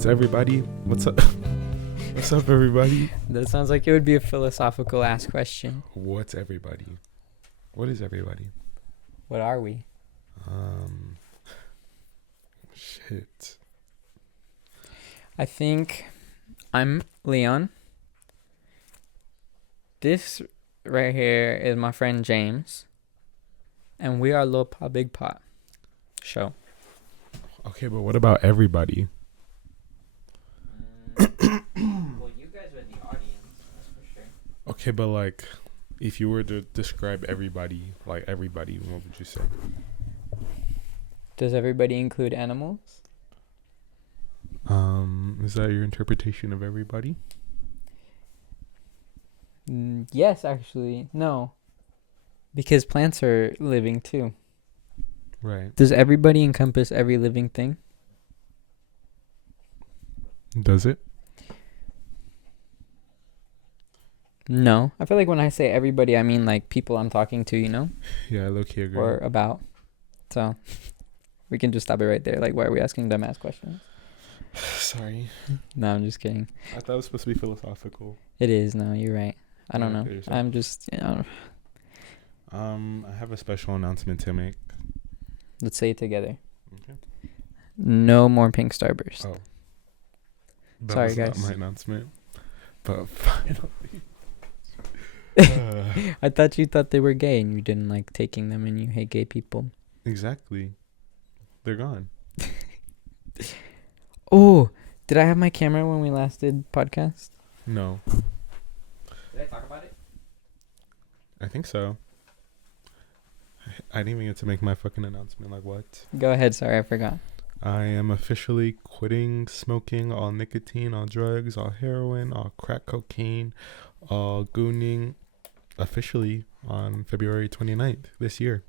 What's everybody? What's up? What's up, everybody? That sounds like it would be a philosophical ass question. What's everybody? What is everybody? What are we? Shit. I think I'm Leon. This right here is my friend James. And we are Lil Pa Big Pot show. Okay, but what about everybody? Well, you guys are the audience, that's for sure. Okay, but like, if you were to describe everybody, like everybody, what would you say? Does everybody include animals? Is that your interpretation of everybody? Yes, actually. No. Because plants are living too. Right. Does everybody encompass every living thing? Does it? No. I feel like when I say everybody, I mean like people I'm talking to, you know? Yeah, I low-key agree. Or about. So we can just stop it right there. Like, why are we asking dumbass questions? Sorry. No, I'm just kidding. I thought it was supposed to be philosophical. It is. No, you're right. I don't know. Okay, I'm just, I have a special announcement to make. let's say it together. Okay. No more pink starburst. Oh. That Sorry, was guys. not my announcement. But finally. I thought you thought they were gay and you didn't like taking them and you hate gay people. Exactly. They're gone. Oh, did I have my camera when we last did podcast? No. Did I talk about it? I think so. I didn't even get to make my fucking announcement. Like, what? Go ahead. Sorry, I forgot. I am officially quitting smoking all nicotine, all drugs, all heroin, all crack cocaine, all gooning, officially on February 29th this year,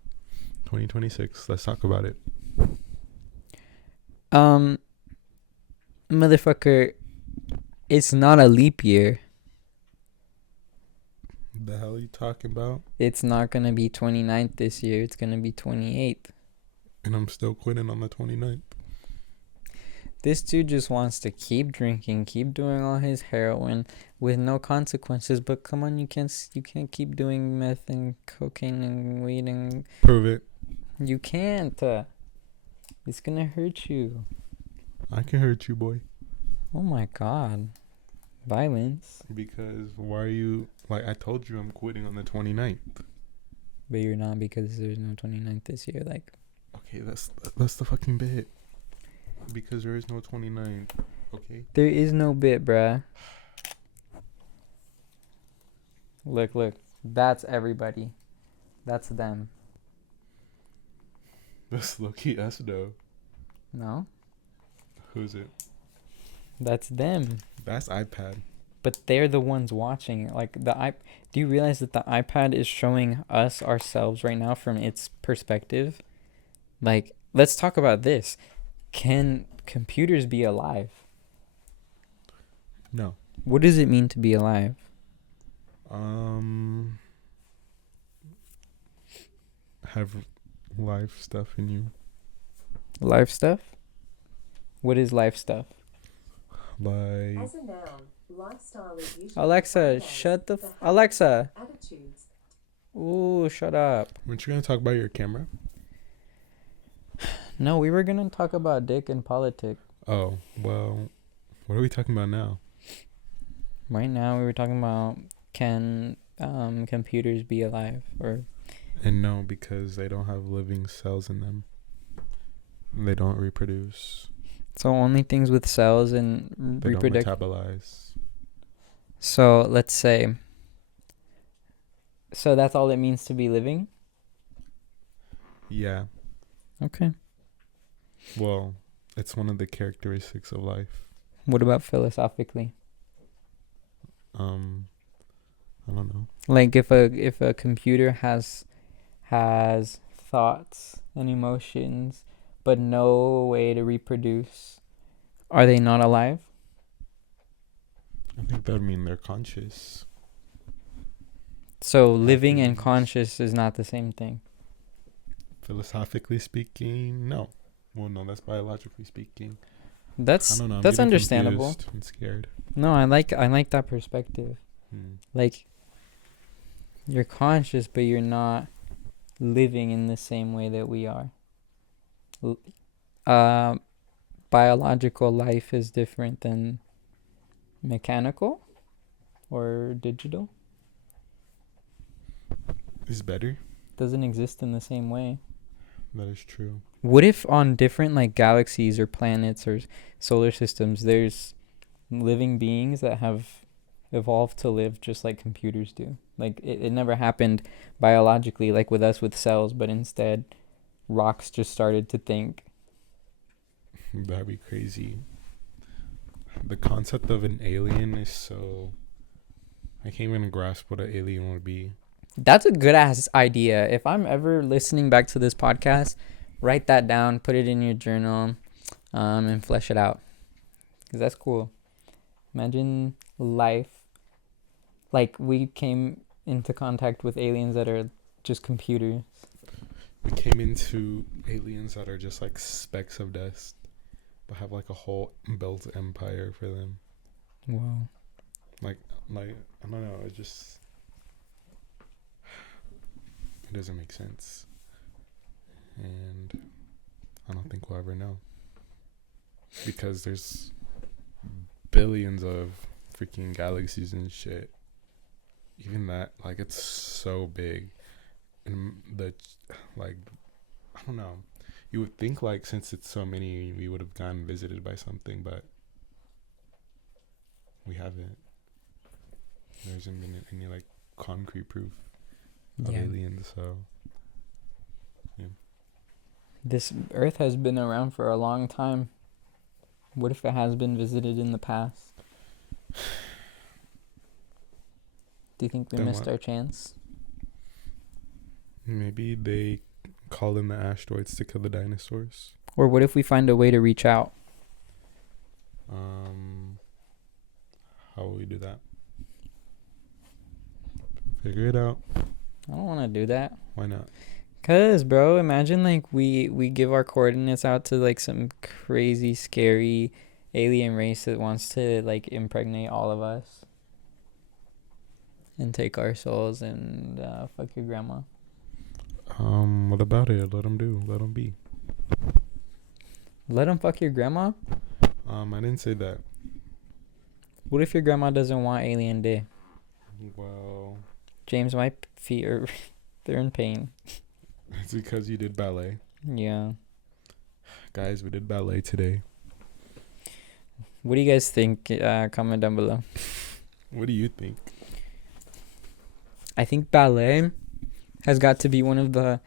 2026. Let's talk about it. Motherfucker, it's not a leap year. The hell are you talking about? It's not going to be 29th this year. It's going to be 28th. And I'm still quitting on the 29th. This dude just wants to keep drinking, keep doing all his heroin with no consequences. But come on, you can't keep doing meth and cocaine and weed and... Prove it. You can't. It's going to hurt you. I can hurt you, boy. Oh my God. Violence. Because why are you... Like, I told you I'm quitting on the 29th. But you're not, because there's no 29th this year. Like, Okay, that's the fucking bit. Because there is no 29th. Okay? there is no bit, bruh. Look. That's everybody. That's them. That's low-key us, though. No? Who's it? That's them. That's iPad. But they're the ones watching it. Like, do you realize that the iPad is showing us ourselves right now from its perspective? Like, let's talk about this. Can computers be alive? No. What does it mean to be alive? Have live stuff in you. Live stuff? What is live stuff? Like... As a noun, lifestyle is usually Alexa, defined as shut the... the Alexa! attitudes. Ooh, shut up. Weren't you going to talk about your camera? No, we were going to talk about dick and politics. Oh, well, what are we talking about now? Right now, we were talking about can computers be alive? Or And no, because they don't have living cells in them. They don't reproduce. so only things with cells and They reproduce. don't metabolize. So let's say. So that's all it means to be living? Yeah. Okay. Well, it's one of the characteristics of life. What about philosophically? I don't know. Like if a computer has thoughts and emotions but no way to reproduce, are they not alive? I think that would mean they're conscious. So living and Happiness. conscious is not the same thing. Philosophically speaking, no. Well, no, that's biologically speaking. I That's don't know. I'm that's getting understandable. confused and scared. No, I like that perspective. Hmm. Like, you're conscious, but you're not living in the same way that we are. L- Uh, biological life is different than mechanical or digital. Is better. Doesn't exist in the same way. That is true. What if on different like galaxies or planets or solar systems, there's living beings that have evolved to live just like computers do? Like it never happened biologically like with us with cells, but instead rocks just started to think. That'd be crazy. The concept of an alien is so. I can't even grasp what an alien would be. That's a good ass idea. If I'm ever listening back to this podcast, write that down, put it in your journal, and flesh it out. Because that's cool. Imagine life. Like we came into contact with aliens that are just computers. We came into aliens that are just like specks of dust, but have like a whole built empire for them. Wow. Like I don't know. It just it doesn't make sense, and I don't think we'll ever know because there's billions of freaking galaxies and shit. Even that, like, it's so big, and the like, I don't know. You would think like since it's so many, we would have gotten visited by something, but we haven't. There hasn't been any like concrete proof of Yeah. aliens, so This Earth has been around for a long time. What if it has been visited in the past? Do you think we Then missed what? our chance? maybe they call in the asteroids to kill the dinosaurs. Or what if we find a way to reach out? How will we do that? Figure it out. I don't want to do that. Why not? Cause, bro, imagine like we give our coordinates out to like some crazy, scary alien race that wants to like impregnate all of us and take our souls and fuck your grandma. What about it? Let them do. Let them be. Let them fuck your grandma? I didn't say that. What if your grandma doesn't want alien day? Well, James, my feet are they're in pain. it's because you did ballet. Yeah. Guys, we did ballet today. What do you guys think? Comment down below. What do you think? I think ballet has got to be one of the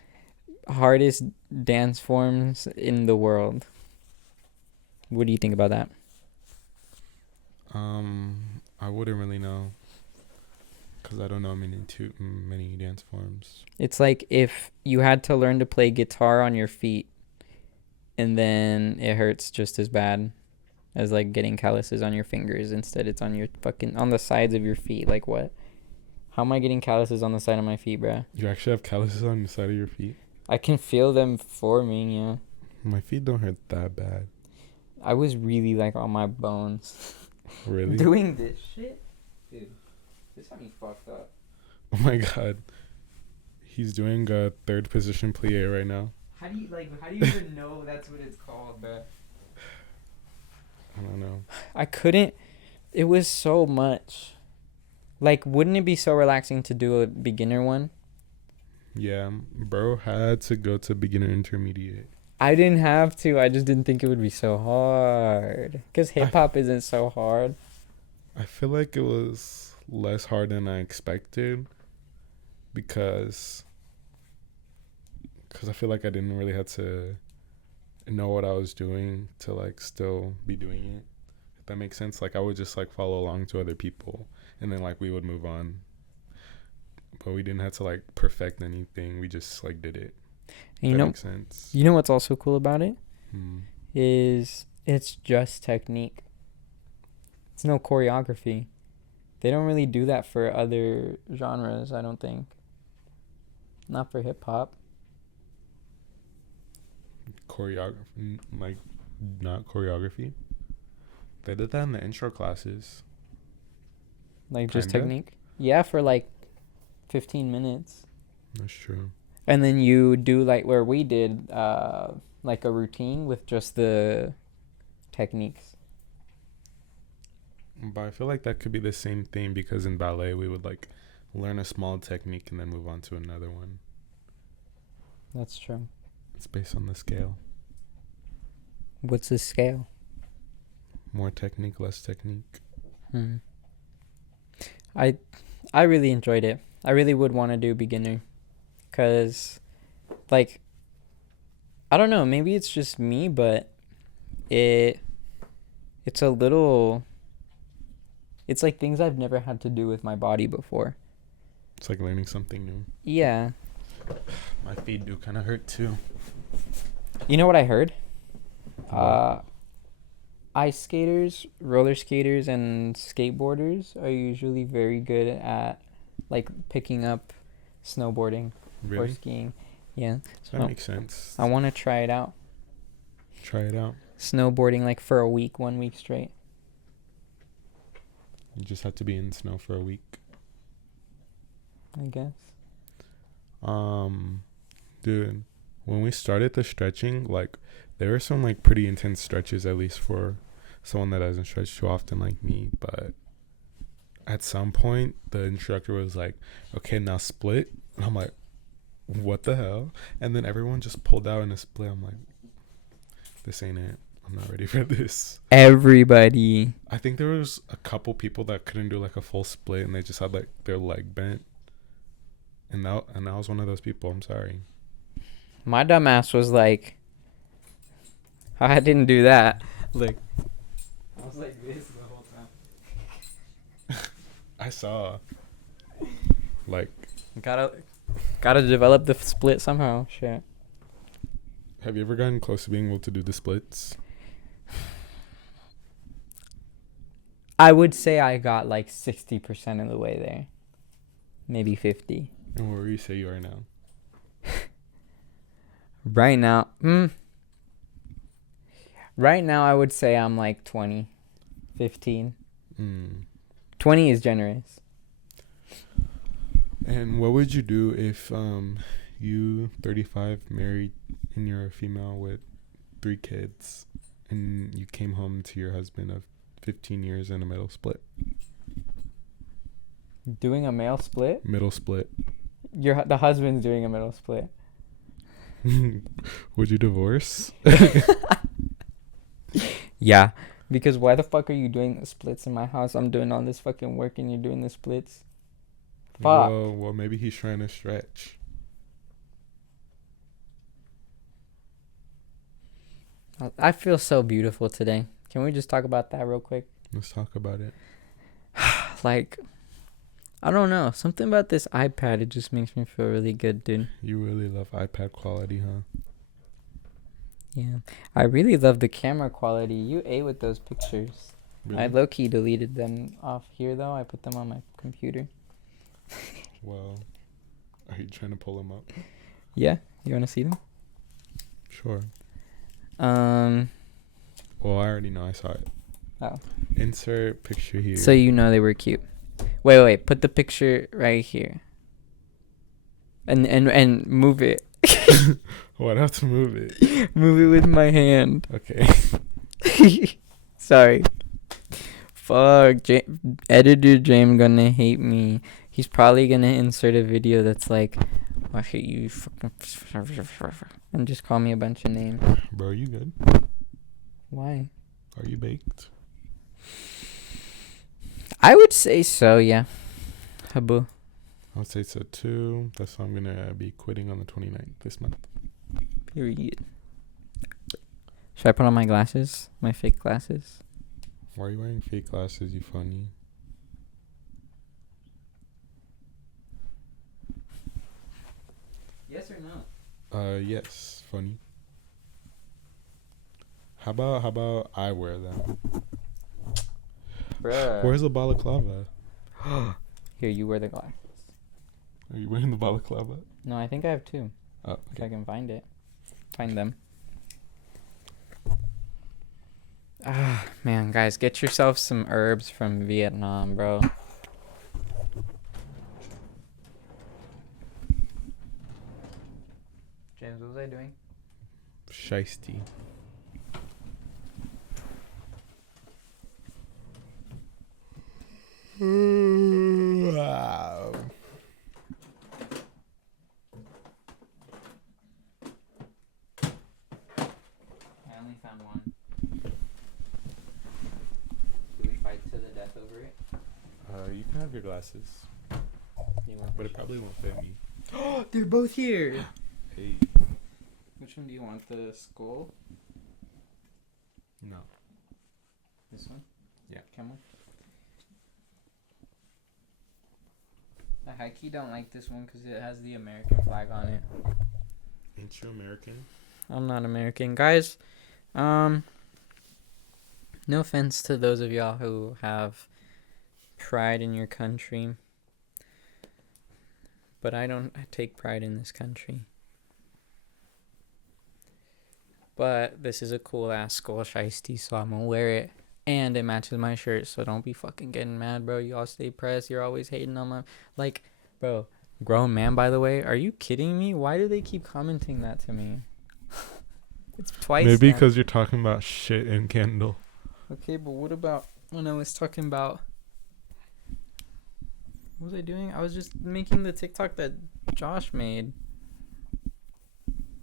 hardest dance forms in the world. What do you think about that? I wouldn't really know. Because I don't know many dance forms. It's like if you had to learn to play guitar on your feet and then it hurts just as bad as like getting calluses on your fingers. Instead, it's on your on the sides of your feet. Like what? How am I getting calluses on the side of my feet, bruh? You actually have calluses on the side of your feet? I can feel them forming, yeah. My feet don't hurt that bad. I was really like on my bones. Really? Doing this shit? Dude, this had me fucked up. Oh my god. He's doing a third position plie right now. How do you even know that's what it's called, bruh? I don't know. I couldn't. It was so much. Like, wouldn't it be so relaxing to do a beginner one? Yeah, bro had to go to beginner intermediate. I didn't have to. I just didn't think it would be so hard. Because hip-hop isn't so hard. I feel like it was less hard than I expected because I feel like I didn't really have to know what I was doing to like still be doing it. If that makes sense. Like I would just like follow along to other people and then like we would move on. But we didn't have to like perfect anything. We just like did it. And That makes sense. you know what's also cool about it? Hmm. Is it's just technique. It's no choreography. They don't really do that for other genres, I don't think. Not for hip-hop. Choreography, like not choreography. They did that in the intro classes. Like just Kinda? technique. Yeah, for like 15 minutes. That's true. And then you do like where we did like a routine with just the techniques. But I feel like that could be the same thing because in ballet we would like learn a small technique and then move on to another one. That's true. It's based on the scale. What's the scale? More technique, less technique. I really enjoyed it. I really would want to do beginner, cause like I don't know, maybe it's just me, but it's a little, it's like things I've never had to do with my body before. It's like learning something new. Yeah. My feet do kind of hurt too. You know what I heard? What? Ice skaters, roller skaters, and skateboarders are usually very good at like picking up snowboarding or Really? skiing. Yeah. That So makes sense. I want to try it out. Try it out. Snowboarding like for a week, 1 week straight. You just have to be in snow for a week. I guess. Dude, when we started the stretching, like there were some like pretty intense stretches, at least for someone that doesn't stretch too often like me. But at some point, the instructor was like, "Okay, now split." And I'm like, "What the hell?" And then everyone just pulled out in a split. I'm like, "This ain't it. I'm not ready for this." Everybody. I think there was a couple people that couldn't do like a full split, and they just had like their leg bent. And I was one of those people. I'm sorry. My dumb ass was like, I didn't do that. Look. I was like this the whole time. I saw. Like, Gotta develop the split somehow. Shit. have you ever gotten close to being able to do the splits? I would say I got like 60% of the way there. Maybe 50. And where do you say you are now? Right now, right now I would say I'm like 20, 15. 20 is generous. And what would you do if you 35 married and you're a female with 3 kids and you came home to your husband of 15 years in a middle split? Doing a male split? Middle split. The husband's doing a middle split. Would you divorce? Yeah, because why the fuck are you doing the splits in my house? I'm doing all this fucking work and you're doing the splits. Fuck. Well, maybe he's trying to stretch. I feel so beautiful today. Can we just talk about that real quick? Let's talk about it. Like, I don't know. Something about this iPad, it just makes me feel really good, dude. You really love iPad quality, huh? Yeah. I really love the camera quality. You ate with those pictures. Really? I low-key deleted them off here, though. I put them on my computer. Well, are you trying to pull them up? Yeah? You want to see them? Sure. Um. Well, I already know. I saw it. Oh. Insert picture here. So you know they were cute. Wait. Put the picture right here. And move it. Oh, I'd have to move it. Move it with my hand. Okay. Sorry. Fuck. Editor James gonna hate me. He's probably gonna insert a video that's like, I hate you fucking, and just call me a bunch of names. Bro, you good? Why? Are you baked? I would say so, yeah. Habu. I would say so too. That's why I'm gonna be quitting on the 29th this month. Period. Should I put on my glasses? My fake glasses? Why are you wearing fake glasses, you funny? Yes or no? Yes, funny. How about I wear them? Bruh. Where's the balaclava? Here, you wear the glasses. Are you wearing the balaclava? No, I think I have two. Oh, If I can find it. Find them. Ah, man, guys, get yourself some herbs from Vietnam, bro. James, what was I doing? Shiesty. Wow. I only found one. Do we fight to the death over it? You can have your glasses, You want but it probably won't fit me. They're both here. Hey. Which one do you want? The skull? No. This one? Yeah. Camel? I high-key don't like this one because it has the American flag on it. Ain't you American? I'm not American. Guys, no offense to those of y'all who have pride in your country, but I don't take pride in this country. But this is a cool ass skull shiesty, so I'm gonna wear it. And it matches my shirt, so don't be fucking getting mad, bro. Y'all stay pressed. You're always hating on my... Like, bro, grown man, by the way. Are you kidding me? Why do they keep commenting that to me? It's twice Maybe now. because you're talking about shit in Kendall. Okay, but what about when I was talking about... What was I doing? I was just making the TikTok that Josh made.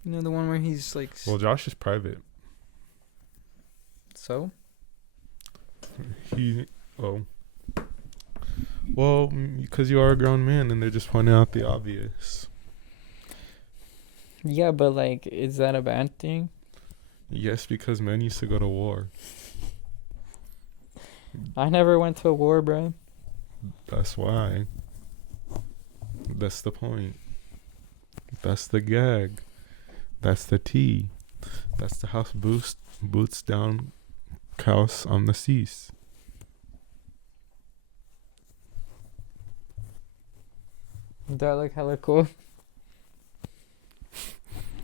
You know, the one where he's like... Well, Josh is private. So? Well, because you are a grown man and they're just pointing out the obvious. Yeah, but like, is that a bad thing? Yes, because men used to go to war. I never went to a war, bro. That's why. That's the point. That's the gag. That's the tea. That's the house boots down house on the seas. Do I look hella cool?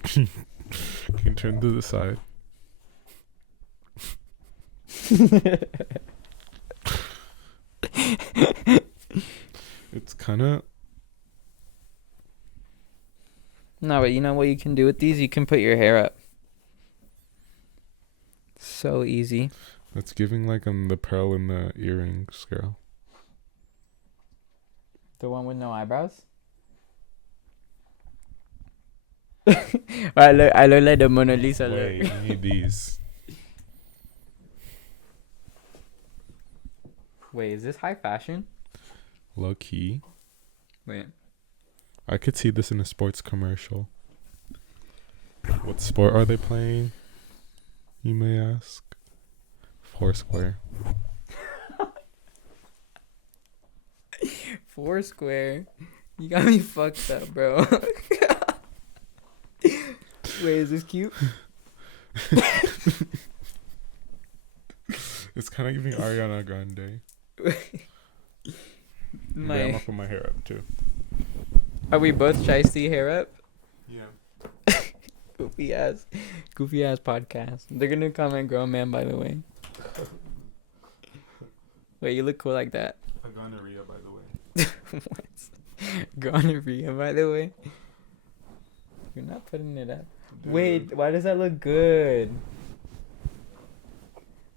Can turn to the side. It's kind of... No, but you know what you can do with these? You can put your hair up. So easy. It's giving like the pearl in the earrings, girl. The one with no eyebrows? I look like the Mona Lisa. Wait, Look. you need these. Wait, is this high fashion? Low key. Wait. I could see this in a sports commercial. What sport are they playing? You may ask. Foursquare. Foursquare. You got me fucked up, bro. Wait, is this cute? It's kind of giving Ariana Grande. Yeah, I'm gonna put my hair up too. Are we both shiesty hair up? Yeah. Goofy ass podcast. They're gonna comment grown man, by the way. Wait, you look cool like that. A gonorrhea, by the way. What? Gonorrhea, by the way. You're not putting it up. Dude. Wait, why does that look good?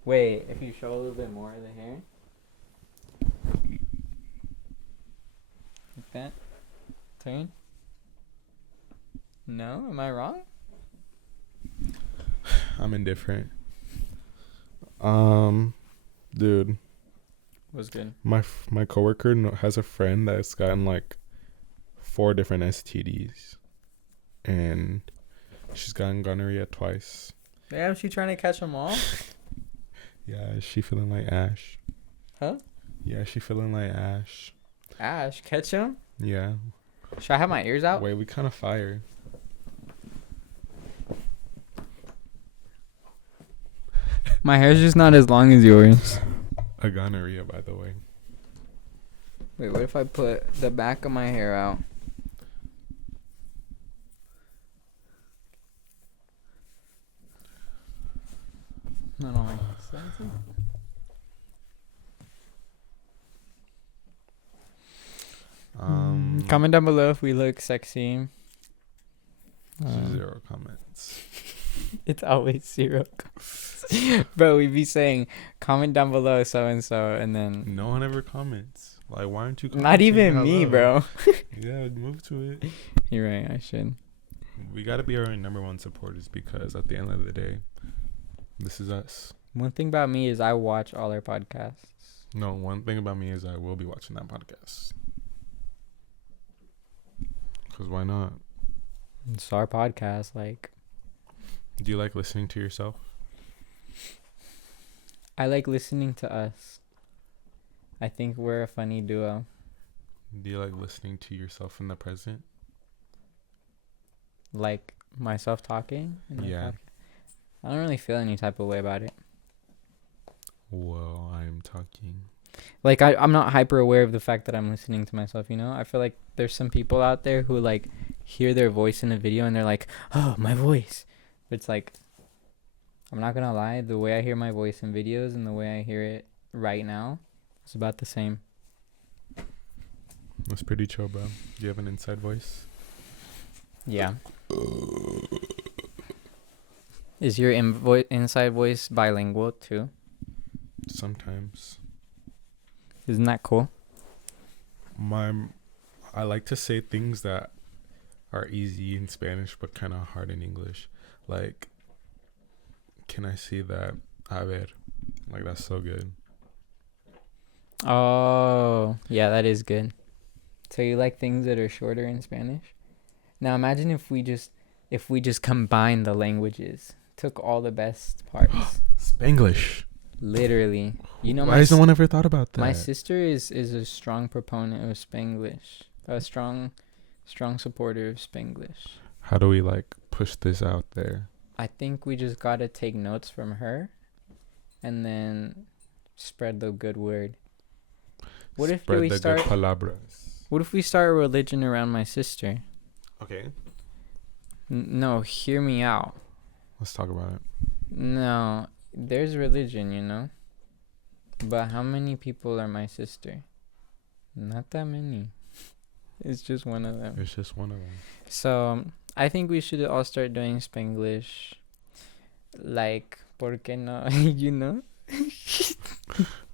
Wait, if you show a little bit more of the hair. Like that. Turn. No? Am I wrong? I'm indifferent. Dude, Was good. my coworker has a friend that's gotten like 4 different STDs, and she's gotten gonorrhea twice. Damn, she trying to catch them all? Yeah, is she feeling like Ash? Huh? Yeah, she feeling like Ash. Ash, catch him? Yeah. Should I have my ears out? Wait, we kind of fire. My hair's just not as long as yours. A gonorrhea, by the way. Wait, what if I put the back of my hair out? I don't like this. Comment down below if we look sexy. 0 comments. It's always 0. Bro, we be saying, comment down below so and so, and then No one ever comments. Like, why aren't you commenting? not even me, hello? bro. Yeah, move to it. You're right. I should. We gotta be our #1 supporters because at the end of the day, this is us. One thing about me is I watch all our podcasts. No, one thing about me is I will be watching that podcast. Cause why not? It's our podcast. Like, Do you like listening to yourself? I like listening to us. I think we're a funny duo. Do you like listening to yourself in the present? Like myself talking. in the Yeah. podcast. I don't really feel any type of way about it. Well, I'm talking. Like I'm not hyper aware of the fact that I'm listening to myself, you know? I feel like there's some people out there who like hear their voice in a video and they're like, "Oh, my voice." But it's like, I'm not gonna lie, the way I hear my voice in videos and the way I hear it right now, it's about the same. That's pretty chill, bro. Do you have an inside voice? Yeah. Is your inside voice bilingual too? Sometimes. Isn't that cool? I like to say things that are easy in Spanish but kind of hard in English. Like, can I see that? A ver. Like, that's so good. Oh, yeah, that is good. So you like things that are shorter in Spanish? Now imagine if we just combine the languages, took all the best parts. Spanglish. Literally. You know, Why has no one ever thought about that? my sister is a strong proponent of Spanglish. A strong supporter of Spanglish. How do we, like, push this out there? I think we just gotta take notes from her and then spread the good word. What if Spread we the start good palabras. What if we start a religion around my sister? Okay. No, hear me out. Let's talk about it. No, there's religion, you know? But how many people are my sister? Not that many. It's just one of them. It's just one of them. So, I think we should all start doing Spanglish. Like, ¿por qué no? You know?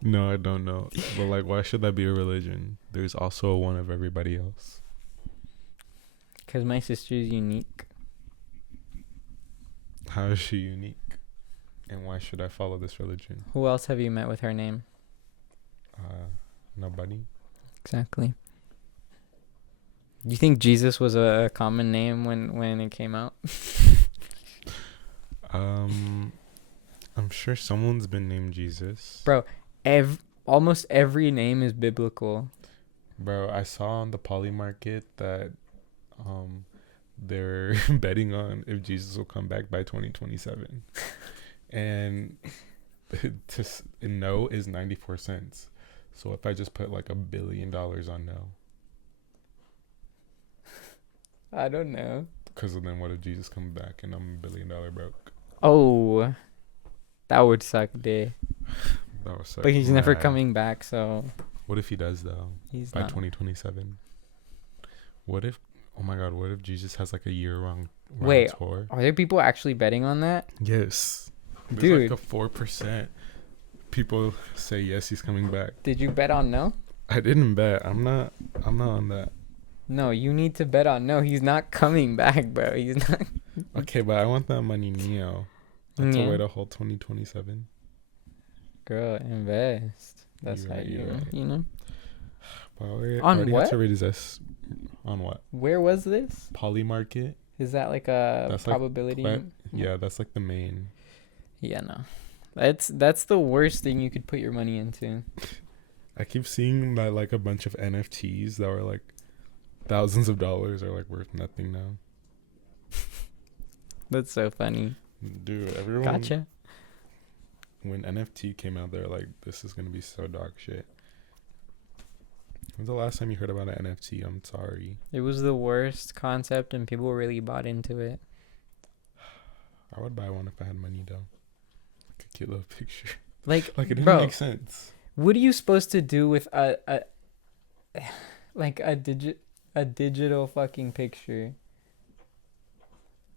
No, I don't know. But, like, why should that be a religion? There's also a one of everybody else. Because my sister is unique. How is she unique? And why should I follow this religion? Who else have you met with her name? Nobody. Exactly. Do you think Jesus was a common name when it came out? I'm sure someone's been named Jesus. Bro, almost every name is biblical. Bro, I saw on the Poly Market that they're betting on if Jesus will come back by 2027. And no is 94 cents. So if I just put like $1 billion on no. I don't know. Because then what if Jesus comes back and I'm $1 billion broke? Oh, that would suck, dude. That was so But he's never bad. coming back, so What if he does though? he's By not. 2027? What if, oh my God, what if Jesus has like a year-round Wait, tour? Are there people actually betting on that? Yes. There's Dude. like a 4% people say yes, he's coming back. Did you bet on no? I didn't bet. I'm not on that. No, you need to bet on no. He's not coming back, bro. He's not. Okay, but I want that money now. That's Yeah. a way to hold 2027. Girl, invest. That's You're how right, you, you're right. you know. But we On already what? had to read this. On what? Where was this? Poly Market? Is that like a That's like probability? Yeah, that's like the main. Yeah, no. That's the worst thing you could put your money into. I keep seeing that like a bunch of NFTs that were like thousands of dollars are like worth nothing now. That's so funny. Dude, everyone. Gotcha. When NFT came out, they're like, this is gonna be so dog shit. When's the last time you heard about an NFT? I'm sorry. It was the worst concept and people really bought into it. I would buy one if I had money though. Like a cute little picture. Like, Like it didn't bro, make sense. what are you supposed to do with a a digital fucking picture.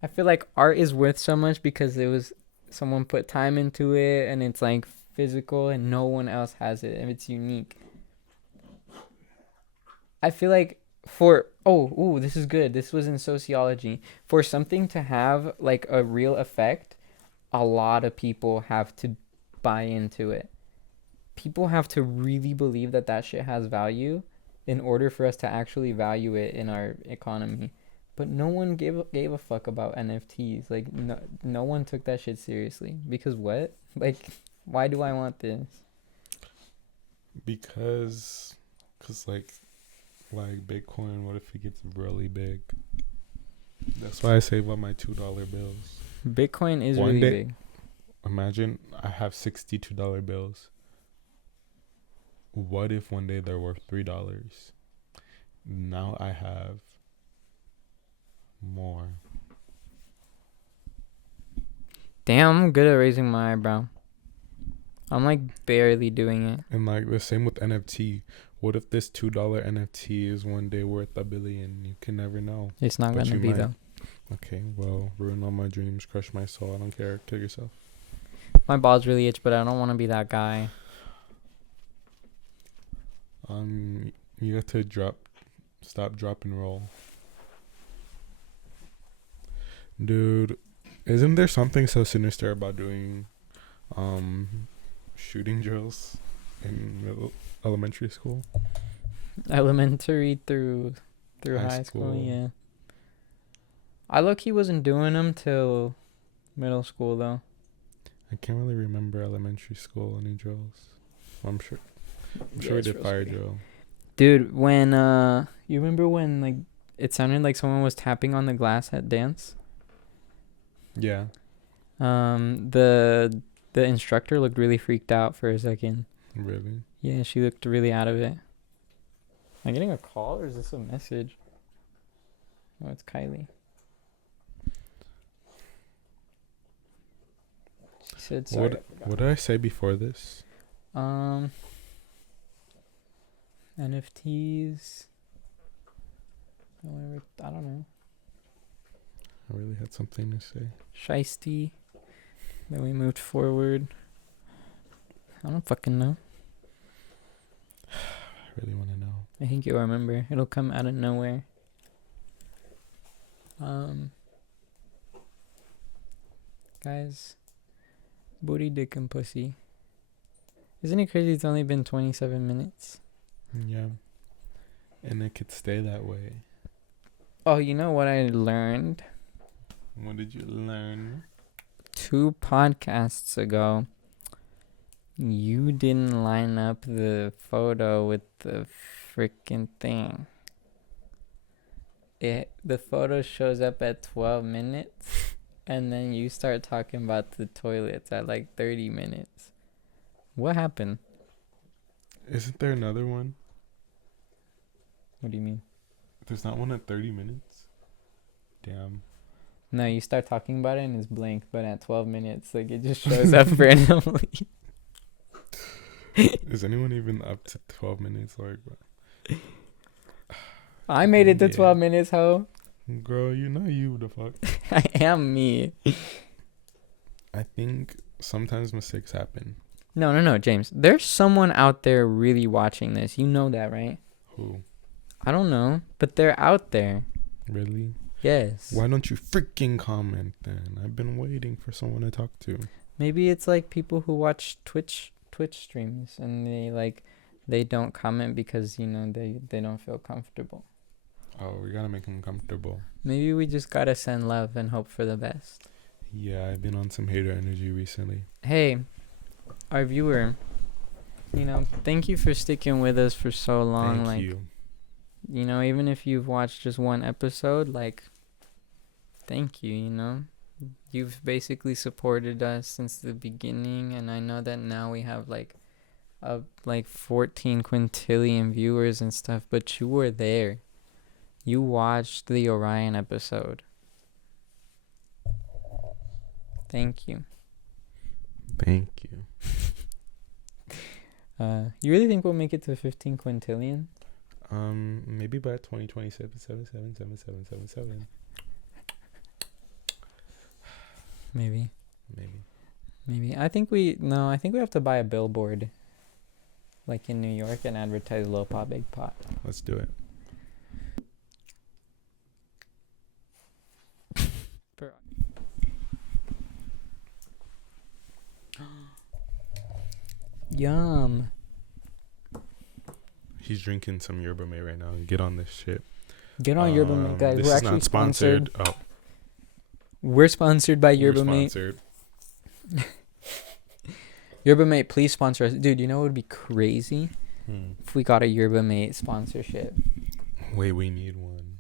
I feel like art is worth so much because it was someone put time into it and it's like physical and no one else has it and it's unique. I feel like this is good. This was in sociology. For something to have like a real effect, a lot of people have to buy into it. People have to really believe that that shit has value in order for us to actually value it in our economy. But no one gave a fuck about NFTs. Like no one took that shit seriously. Because what? Like, why do I want this? Because like Bitcoin, what if it gets really big? That's why I save up my $2 bills. Bitcoin is One really day- big. Imagine I have $62 bills. What if one day they're worth $3? Now I have more. Damn, I'm good at raising my eyebrow. I'm like barely doing it. And like the same with NFT. What if this $2 NFT is one day worth $1 billion? You can never know. It's not But gonna you be might. though. Okay, well, ruin all my dreams, crush my soul. I don't care. Kill yourself. My balls really itch, but I don't want to be that guy. You have to stop, drop, and roll. Dude, isn't there something so sinister about doing, shooting drills in elementary school? Elementary through High high school, school. yeah. I low-key wasn't doing them till middle school though. I can't really remember elementary school any drills. I'm sure we it's did real fire scary. drill. Dude, when you remember when like it sounded like someone was tapping on the glass at dance? Yeah. The instructor looked really freaked out for a second. Really? Yeah, she looked really out of it. Am I getting a call or is this a message? Oh, it's Kylie. She said sorry. What did I say before this? NFTs. Whatever. I don't know. I really had something to say. Shiesty. Then we moved forward. I don't fucking know. I really want to know. I think you'll remember. It'll come out of nowhere. Guys. Booty, dick, and pussy. Isn't it crazy it's only been 27 minutes? Yeah. And it could stay that way. Oh, you know what I learned? What did you learn? 2 podcasts ago, you didn't line up the photo with the freaking thing. The photo shows up at 12 minutes, and then you start talking about the toilets at like 30 minutes. What happened? Isn't there another one? What do you mean? There's not one at 30 minutes? Damn. No, you start talking about it and it's blank, but at 12 minutes, like it just shows up randomly. Is anyone even up to 12 minutes? Like, I made it to Yeah. 12 minutes, ho. girl, you know you the fuck. I am me. I think sometimes mistakes happen. No, James. There's someone out there really watching this. You know that, right? Who? I don't know, but they're out there. Really? Yes. Why don't you freaking comment then? I've been waiting for someone to talk to. Maybe it's like people who watch Twitch streams and they don't comment because, you know, they don't feel comfortable. Oh, we gotta make them comfortable. Maybe we just gotta send love and hope for the best. Yeah, I've been on some hater energy recently. Hey, our viewer, you know, thank you for sticking with us for so long. Thank you. You know, even if you've watched just one episode, like, thank you, you know. You've basically supported us since the beginning, and I know that now we have like 14 quintillion viewers and stuff, but you were there. You watched the Orion episode. Thank you. Thank you. You really think we'll make it to 15 quintillion? Maybe by 2027, 777777. Maybe. Maybe. I think we have to buy a billboard, like in New York, and advertise Low Pot Big Pot. Let's do it. Yum. He's drinking some yerba mate right now. Get on this shit. Get on Yerba Mate, guys. This We're is actually not sponsored. sponsored. We're sponsored by Yerba Mate. Sponsored. Yerba Mate, please sponsor us. Dude, you know what would be crazy? If we got a Yerba Mate sponsorship. Wait, we need one.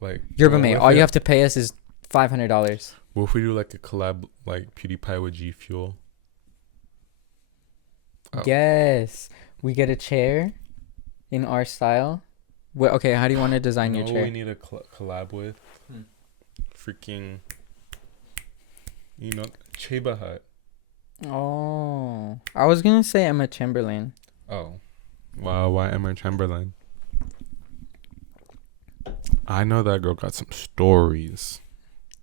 Like Yerba Mate, all you have to pay us is $500. What if we do like a collab, like PewDiePie with G Fuel? Oh. Yes. We get a chair in our style. Well, okay, how do you want to design your chair? We need a collab with freaking, Cheba Hut. Oh, I was gonna say Emma Chamberlain. Oh, wow! Why Emma Chamberlain? I know that girl got some stories.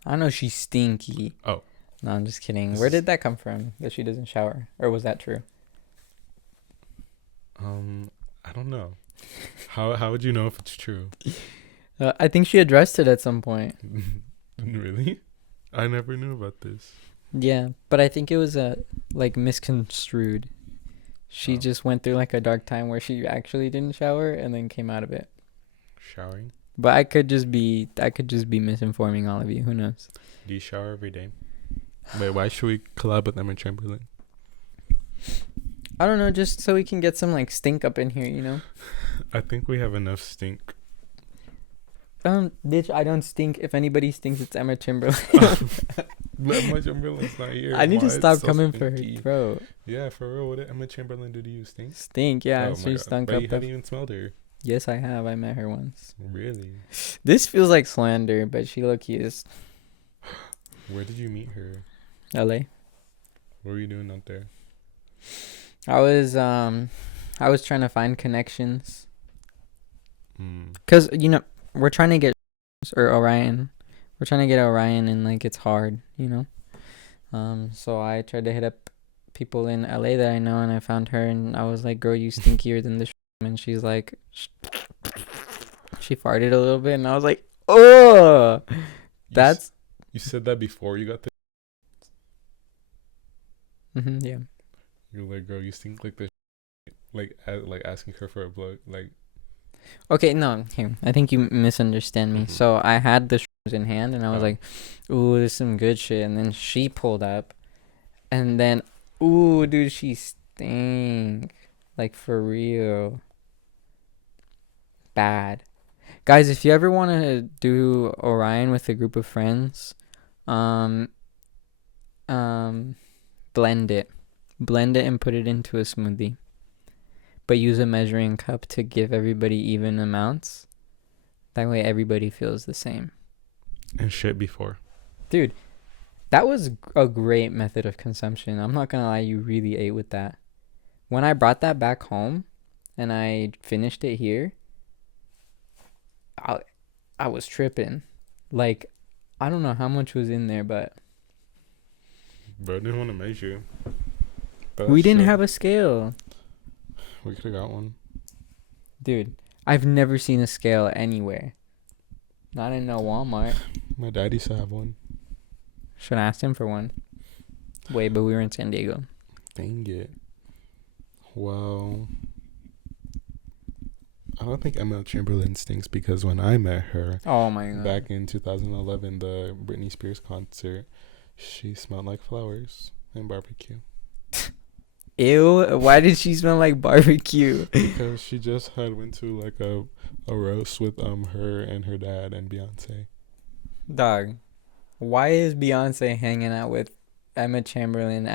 I know she's stinky. Oh, no, I'm just kidding. Where did that come from? That she doesn't shower, or was that true? I don't know. How would you know if it's true? I think she addressed it at some point. Really? I never knew about this. Yeah, but I think it was misconstrued. She just went through like a dark time where she actually didn't shower and then came out of it. Showering? But I could just be misinforming all of you. Who knows? Do you shower every day? Wait, why should we collab with Emma Chamberlain? I don't know, just so we can get some like stink up in here, I think we have enough stink. Bitch, I don't stink. If anybody stinks, it's Emma Chamberlain. Emma Chamberlain's not here. I need to stop coming for her, bro. Yeah, for real. What did Emma Chamberlain do to you? Stink, yeah. She stunk up. You haven't even smelled her. Yes, I have. I met her once. Really? This feels like slander, but she low-key is. Where did you meet her? LA. What were you doing out there? I was trying to find connections. Cause we're trying to get Orion. We're trying to get Orion, and like it's hard, So I tried to hit up people in LA that I know, and I found her, and I was like, "Girl, you stinkier than this," and she's like, she farted a little bit, and I was like, "Oh, that's." You said that before you got there. Yeah. You're like, "Girl, you stink like this," like asking her for a blood, like. Okay, no, here. I think you misunderstand me. So I had the in hand, and I was like, "Ooh, there's some good shit." And then she pulled up, and then, ooh, dude, she stink, like for real, bad. Guys, if you ever want to do Orion with a group of friends, blend it, and put it into a smoothie. But use a measuring cup to give everybody even amounts. That way everybody feels the same. And shit before. Dude, that was a great method of consumption. I'm not going to lie, you really ate with that. When I brought that back home and I finished it here, I was tripping. Like, I don't know how much was in there, but... Bro, I didn't want to measure. We didn't have a scale. We could have got one. Dude, I've never seen a scale anywhere. Not in no Walmart. My dad used to have one. Should have asked him for one. Wait, but we were in San Diego. Dang it. Well, I don't think Emma Chamberlain stinks because when I met her, oh my god, back in 2011, the Britney Spears concert, she smelled like flowers and barbecue. Ew, why did she smell like barbecue? Because she just went to like a roast with her and her dad and Beyonce. Dog, why is Beyonce hanging out with Emma Chamberlain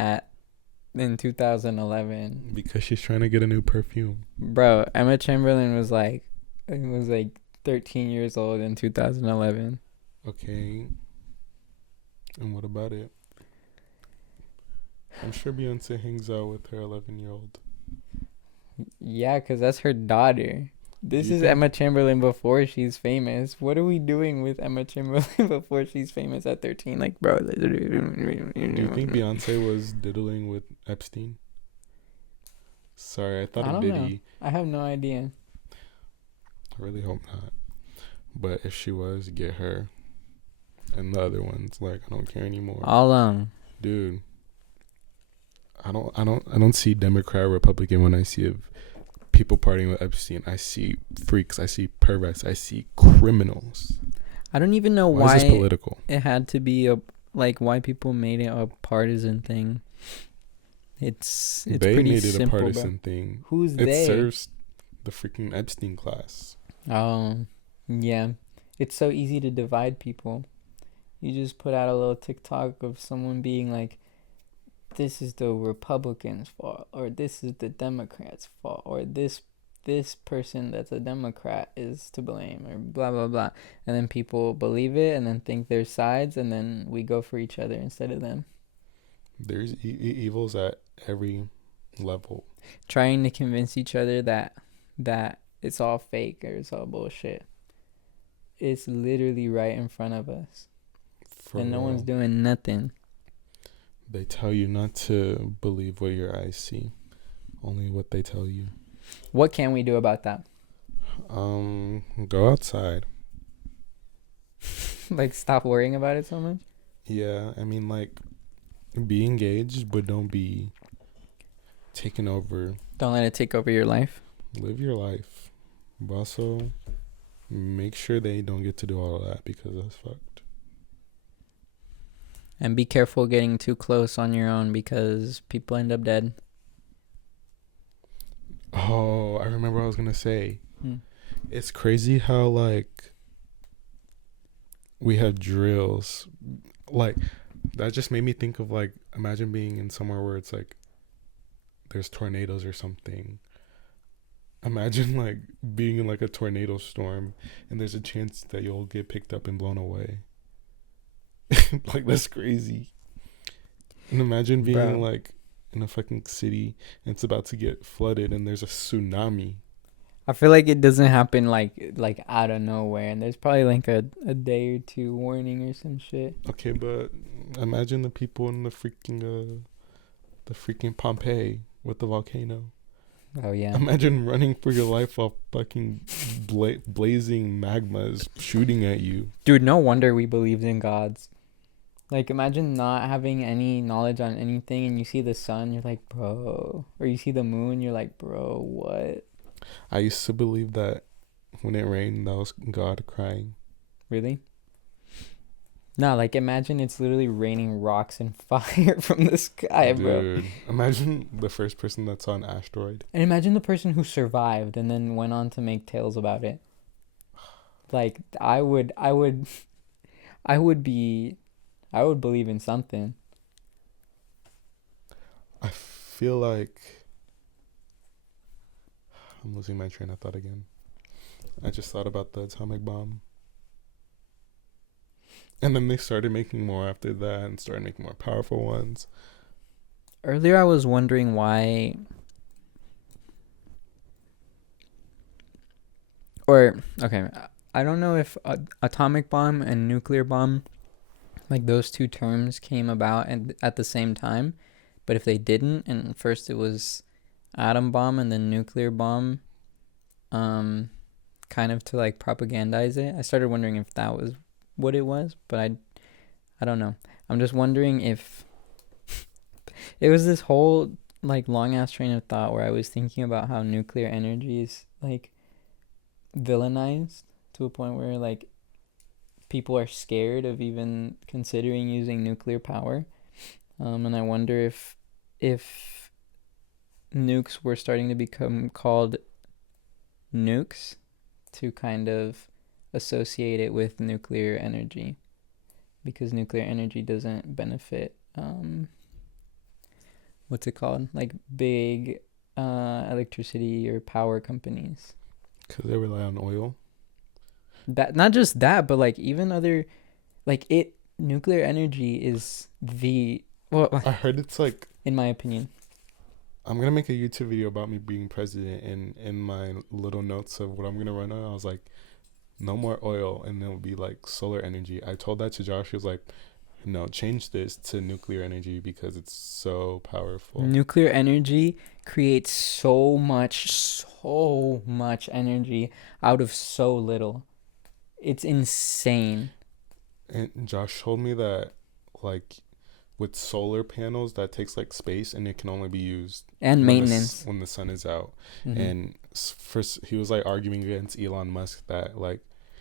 in 2011? Because she's trying to get a new perfume. Bro, Emma Chamberlain was like 13 years old in 2011. Okay. And what about it? I'm sure Beyonce hangs out with her 11-year-old. Yeah, because that's her daughter. This You is think- Emma Chamberlain before she's famous. What are we doing with Emma Chamberlain before she's famous at 13? Like, bro. Do you think Beyonce was diddling with Epstein? Sorry, I thought I of don't know. Diddy. I have no idea. I really hope not. But if she was, get her. And the other ones, like, I don't care anymore. Dude, I don't see Democrat or Republican when I see of people partying with Epstein. I see freaks. I see perverts. I see criminals. I don't even know Why is this why political? it had to be why people made it a partisan thing. It's They pretty made it simple, a partisan bro. thing. Who's It they? serves the freaking Epstein class. Oh, yeah. It's so easy to divide people. You just put out a little TikTok of someone being like, this is the Republicans' fault, or this is the Democrats' fault, or this person that's a Democrat is to blame, or blah, blah, blah. And then people believe it and then think their sides, and then we go for each other instead of them. There's evils at every level. Trying to convince each other that it's all fake or it's all bullshit. It's literally right in front of us. And no one's doing nothing. They tell you not to believe what your eyes see, only what they tell you. What can we do about that? Go outside. Like, stop worrying about it so much? Yeah, I mean, like, be engaged, but don't be taken over. Don't let it take over your life. Live your life. But also, make sure they don't get to do all of that because that's fucked. And be careful getting too close on your own because people end up dead. Oh, I remember what I was going to say. It's crazy how, like, we have drills. Like, that just made me think of, like, imagine being in somewhere where it's, like, there's tornadoes or something. Imagine, like, being in, like, a tornado storm and there's a chance that you'll get picked up and blown away. Like, that's crazy. And imagine being, like, in a fucking city and it's about to get flooded and there's a tsunami. I feel like it doesn't happen, like out of nowhere. And there's probably, like, a day or two warning or some shit. Okay, but imagine the people in the freaking Pompeii with the volcano. Oh, yeah. Imagine running for your life while fucking blazing magma is shooting at you. Dude, no wonder we believed in gods. Like, imagine not having any knowledge on anything and you see the sun, you're like, bro. Or you see the moon, you're like, bro, what? I used to believe that when it rained, that was God crying. Really? No, like, imagine it's literally raining rocks and fire from the sky, bro. Dude, imagine the first person that saw an asteroid. And imagine the person who survived and then went on to make tales about it. Like, I would believe in something. I feel like I'm losing my train of thought again. I just thought about the atomic bomb. And then they started making more after that and started making more powerful ones. Earlier I was wondering why... Okay, I don't know if atomic bomb and nuclear bomb, like, those two terms came about at the same time. But if they didn't, and first it was atom bomb and then nuclear bomb, kind of to, like, propagandize it. I started wondering if that was what it was, but I don't know. I'm just wondering if it was this whole, like, long ass train of thought where I was thinking about how nuclear energy is, like, villainized to a point where, like, people are scared of even considering using nuclear power. And I wonder if nukes were starting to become called nukes to kind of associate it with nuclear energy, because nuclear energy doesn't benefit what's it called, like, big electricity or power companies, because they rely on oil. That, not just that, but, like, even other, like, nuclear energy is the, well, I heard it's like, in my opinion, I'm gonna make a YouTube video about me being president, and in my little notes of what I'm gonna run on, I was like, no more oil, and it'll be like solar energy. I told that to Josh. He was like, no, change this to nuclear energy because it's so powerful. Nuclear energy creates so much energy out of so little. It's insane. And Josh told me that, like, with solar panels, that takes like space, and it can only be used And maintenance. when the sun is out. Mm-hmm. And first, he was like arguing against Elon Musk that like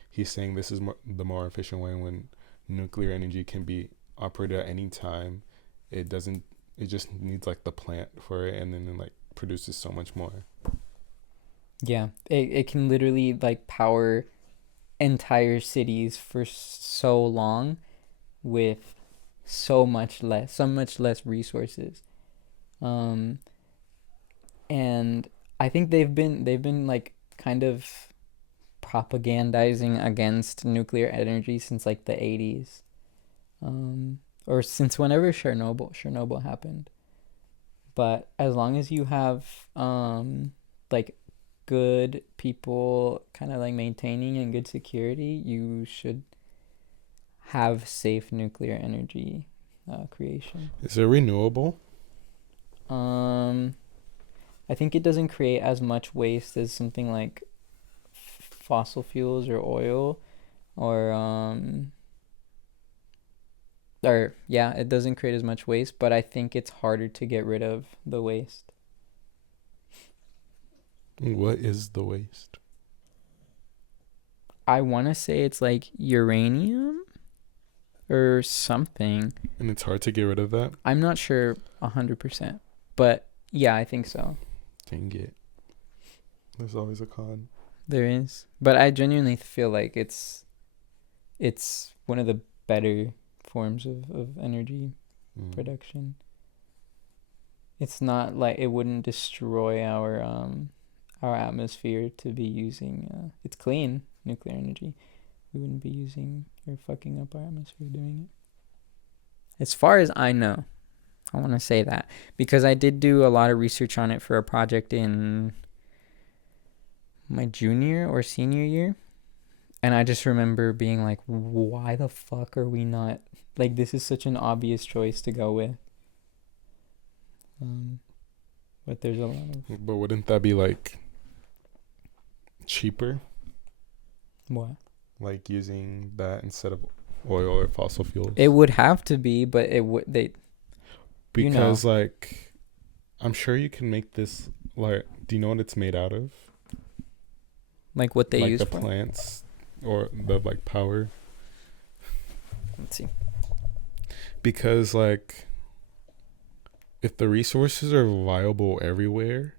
he's saying this is the more efficient way when nuclear energy can be operated at any time. It doesn't. It just needs like the plant for it, and then it like produces so much more. Yeah, it can literally like power entire cities for so long with so much less resources. And I think they've been like kind of propagandizing against nuclear energy since like the 80s. Or since whenever Chernobyl happened. But as long as you have like good people kind of like maintaining and good security, you should have safe nuclear energy creation. Is it renewable? I think it doesn't create as much waste as something like fossil fuels or oil, it doesn't create as much waste, but I think it's harder to get rid of the waste. What is the waste? I want to say it's like uranium or something. And it's hard to get rid of that? I'm not sure 100%, but yeah, I think so. Dang it. There's always a con. There is. But I genuinely feel like it's one of the better forms of energy production. It's not like it wouldn't destroy our atmosphere to be using it's clean nuclear energy. We wouldn't be using or fucking up our atmosphere doing it. As far as I know, I want to say that because I did do a lot of research on it for a project in my junior or senior year, and I just remember being like, why the fuck are we not, like, this is such an obvious choice to go with. But there's a lot of... But wouldn't that be like cheaper? What? Like using that instead of oil or fossil fuels? It would have to be, but because like I'm sure you can make this, like, do you know what it's made out of? Like what they like use the for? plants or the like power? Let's see. Because like if the resources are viable everywhere,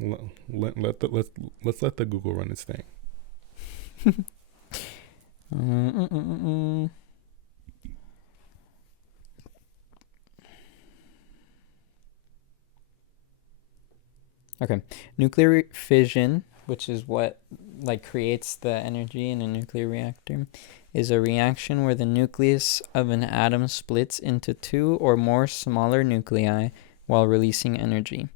let's let the Google run its thing. Okay, nuclear fission, which is what like creates the energy in a nuclear reactor, is a reaction where the nucleus of an atom splits into two or more smaller nuclei while releasing energy.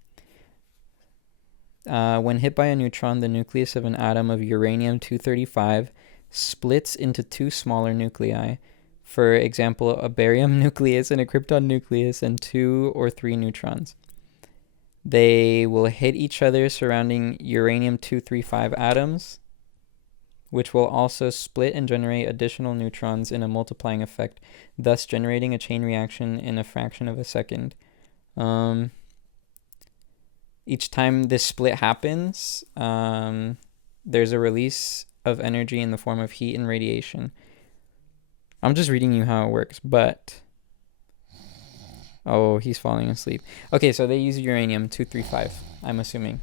When hit by a neutron, the nucleus of an atom of uranium-235 splits into two smaller nuclei. For example, a barium nucleus and a krypton nucleus and 2 or 3 neutrons. They will hit each other surrounding uranium-235 atoms, which will also split and generate additional neutrons in a multiplying effect, thus generating a chain reaction in a fraction of a second. Each time this split happens, there's a release of energy in the form of heat and radiation. I'm just reading you how it works, but... Oh, he's falling asleep. Okay, so they use uranium-235, I'm assuming.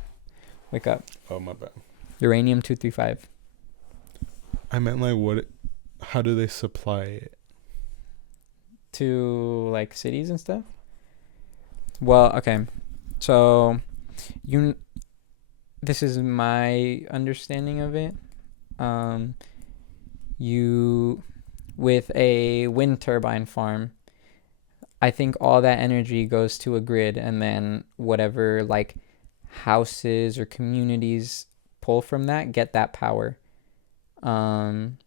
Wake up. Oh, my bad. Uranium-235. I meant like how do they supply it? To like cities and stuff? Well, okay. So this is my understanding of it. You with a wind turbine farm, I think all that energy goes to a grid, and then whatever like houses or communities pull from that get that power. Um,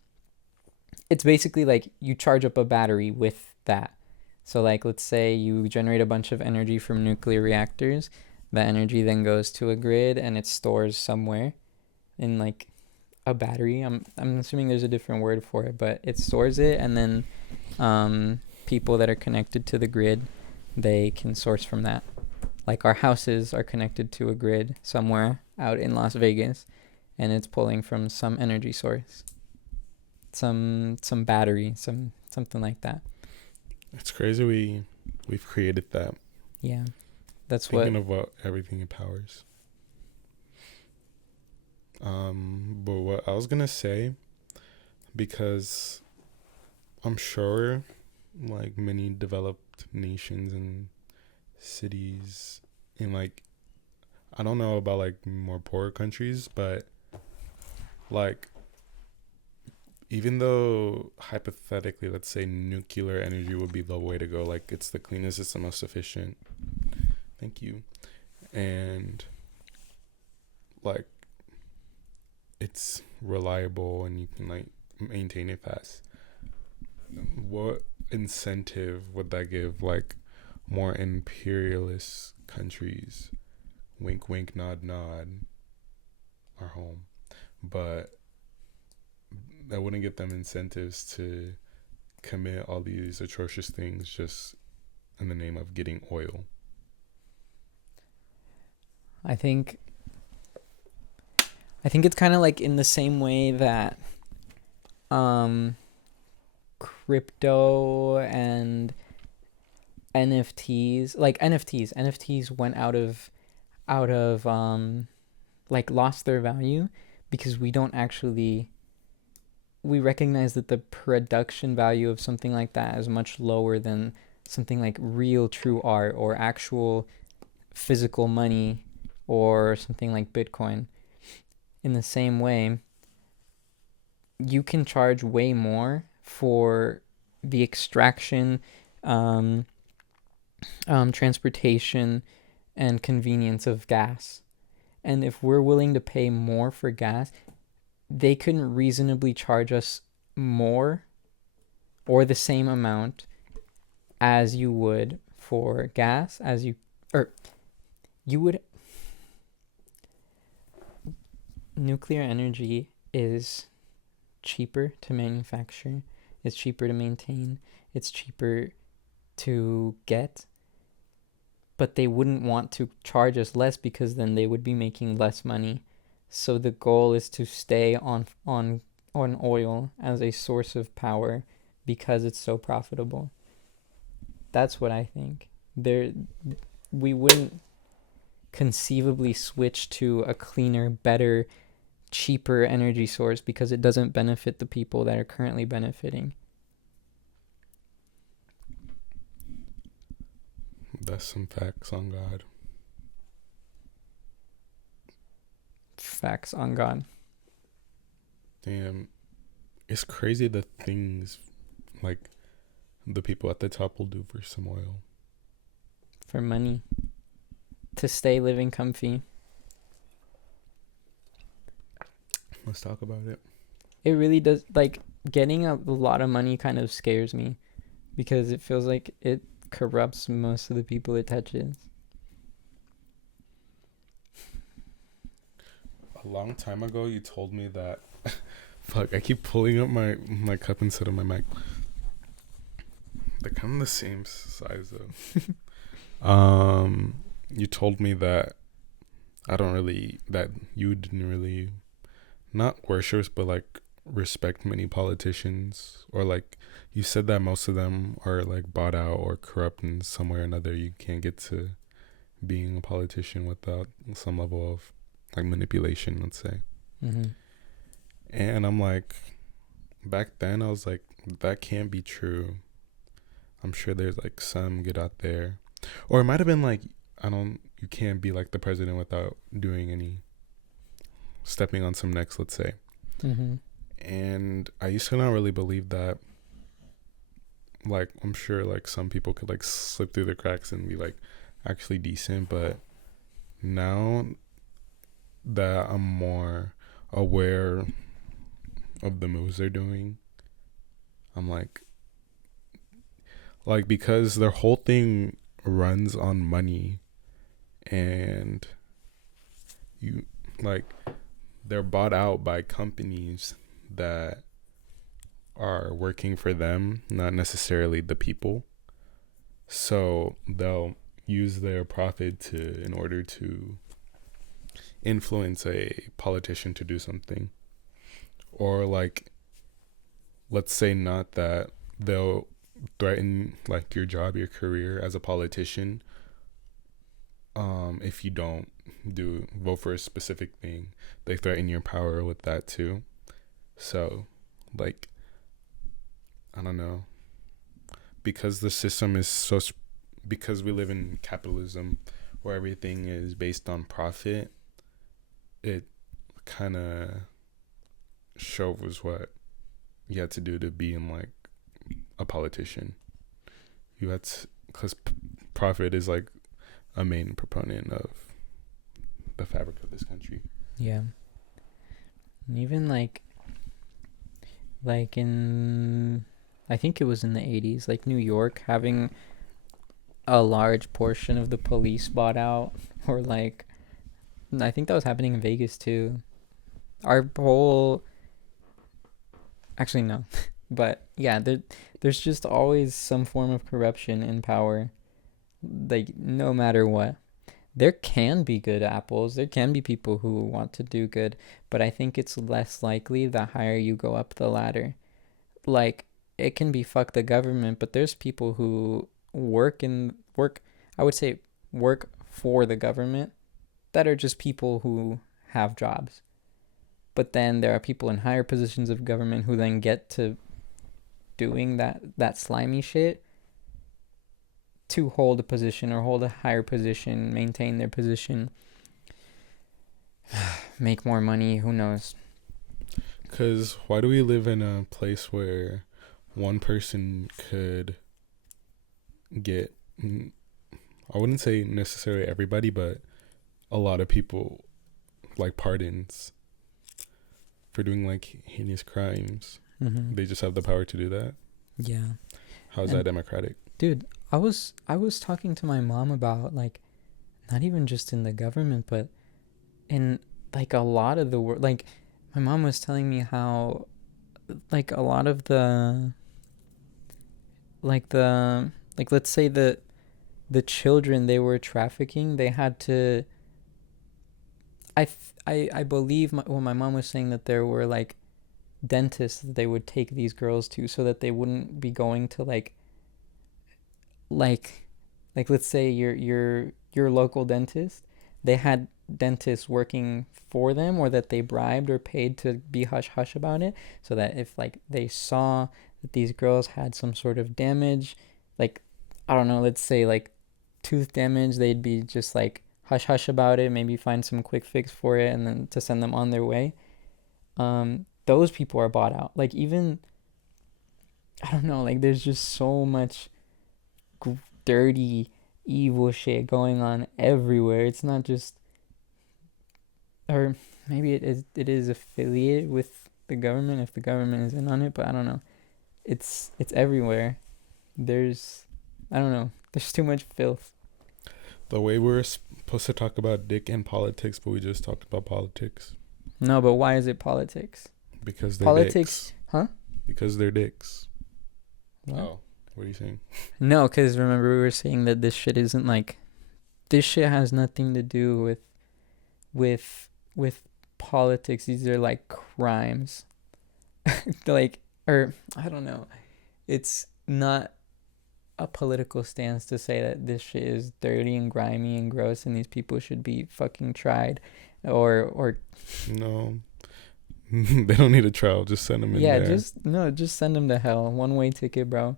it's basically like you charge up a battery with that. So like let's say you generate a bunch of energy from nuclear reactors. That energy then goes to a grid and it stores somewhere in like a battery. I'm assuming there's a different word for it, but it stores it, and then people that are connected to the grid, they can source from that. Like our houses are connected to a grid somewhere out in Las Vegas, and it's pulling from some energy source, some battery, something like that. It's crazy we've created that. Yeah, that's Thinking what. of what everything it powers. But what I was gonna say, because I'm sure, like many developed nations and cities, in like, I don't know about like more poorer countries, but like, even though hypothetically, let's say nuclear energy would be the way to go, like it's the cleanest, it's the most efficient. Thank you. And like it's reliable and you can like maintain it fast. What incentive would that give like more imperialist countries? Wink wink nod nod our home. But that wouldn't get them incentives to commit all these atrocious things just in the name of getting oil. I think it's kind of like in the same way that um crypto and NFTs went out of like lost their value because we recognize that the production value of something like that is much lower than something like real true art or actual physical money or something like Bitcoin. In the same way, you can charge way more for the extraction, um, transportation, and convenience of gas. And if we're willing to pay more for gas, they couldn't reasonably charge us more or the same amount as you would for gas, as you, or you would. Nuclear energy is cheaper to manufacture, it's cheaper to maintain, it's cheaper to get, but they wouldn't want to charge us less because then they would be making less money. So the goal is to stay on oil as a source of power because it's so profitable. That's what I think. We wouldn't conceivably switch to a cleaner, better, cheaper energy source because it doesn't benefit the people that are currently benefiting. That's some facts on God. Facts on God. Damn. It's crazy the things like the people at the top will do for some oil. For money. To stay living comfy. Let's talk about it. It really does, like, getting a lot of money kind of scares me because it feels like it corrupts most of the people it touches. A long time ago, you told me that. Fuck, I keep pulling up my cup instead of my mic. They're kind of the same size though. You told me that that you didn't really not worship, but like respect many politicians, or like you said that most of them are like bought out or corrupt in some way or another. You can't get to being a politician without some level of like manipulation, let's say. Mm-hmm. And I'm like, back then I was like, that can't be true. I'm sure there's like some good out there, or it might have been like, you can't be like the president without doing any stepping on some necks, let's say. Mm-hmm. And I used to not really believe that like I'm sure like some people could like slip through the cracks and be like actually decent, but now that I'm more aware of the moves they're doing, I'm like because their whole thing runs on money, and you like they're bought out by companies that are working for them, not necessarily the people. So they'll use their profit to in order to influence a politician to do something. Or like let's say not that, they'll threaten like your job, your career as a politician, if you don't do vote for a specific thing. They threaten your power with that too. So like I don't know, because the system is because we live in capitalism where everything is based on profit, it kind of shows what you had to do to be in like a politician. You had to, because profit is like a main proponent of the fabric of this country. Yeah. And even like in, I think it was in the 80s, like New York having a large portion of the police bought out, or like I think that was happening in Vegas too. Our whole, actually no, but yeah, there's just always some form of corruption in power, like no matter what. There can be good apples, there can be people who want to do good, but I think it's less likely the higher you go up the ladder. Like, it can be fuck the government, but there's people who work, I would say work for the government, that are just people who have jobs. But then there are people in higher positions of government who then get to doing that slimy shit to hold a position or hold a higher position, maintain their position, make more money, who knows. Because why do we live in a place where one person could get, I wouldn't say necessarily everybody, but a lot of people, like pardons for doing like heinous crimes? Mm-hmm. They just have the power to do that. Yeah. How's that democratic? Dude, I was talking to my mom about, like, not even just in the government, but in like a lot of the world. Like, my mom was telling me how, like, a lot of the let's say the children they were trafficking, they had to, I believe my mom was saying that there were like dentists that they would take these girls to, so that they wouldn't be going to like let's say your local dentist, they had dentists working for them, or that they bribed or paid to be hush hush about it, so that if like they saw that these girls had some sort of damage, like, I don't know, let's say like tooth damage, they'd be just like hush hush about it, maybe find some quick fix for it, and then to send them on their way. Those people are bought out. Like, even, I don't know, like, there's just so much dirty, evil shit going on everywhere. It's not just, or maybe it is affiliated with the government if the government is in on it, but I don't know. It's everywhere. There's, I don't know, there's too much filth. The way we're supposed to talk about dick and politics, but we just talked about politics. No, but why is it politics? Because they're Politics, dicks. huh? Because they're dicks. What? Oh, what are you saying? No, because remember we were saying that this shit isn't like, this shit has nothing to do with politics. These are like crimes. Like, or I don't know. It's not a political stance to say that this shit is dirty and grimy and gross and these people should be fucking tried, or No. They don't need a trial. Just send them in there. just send them to hell. One way ticket, bro.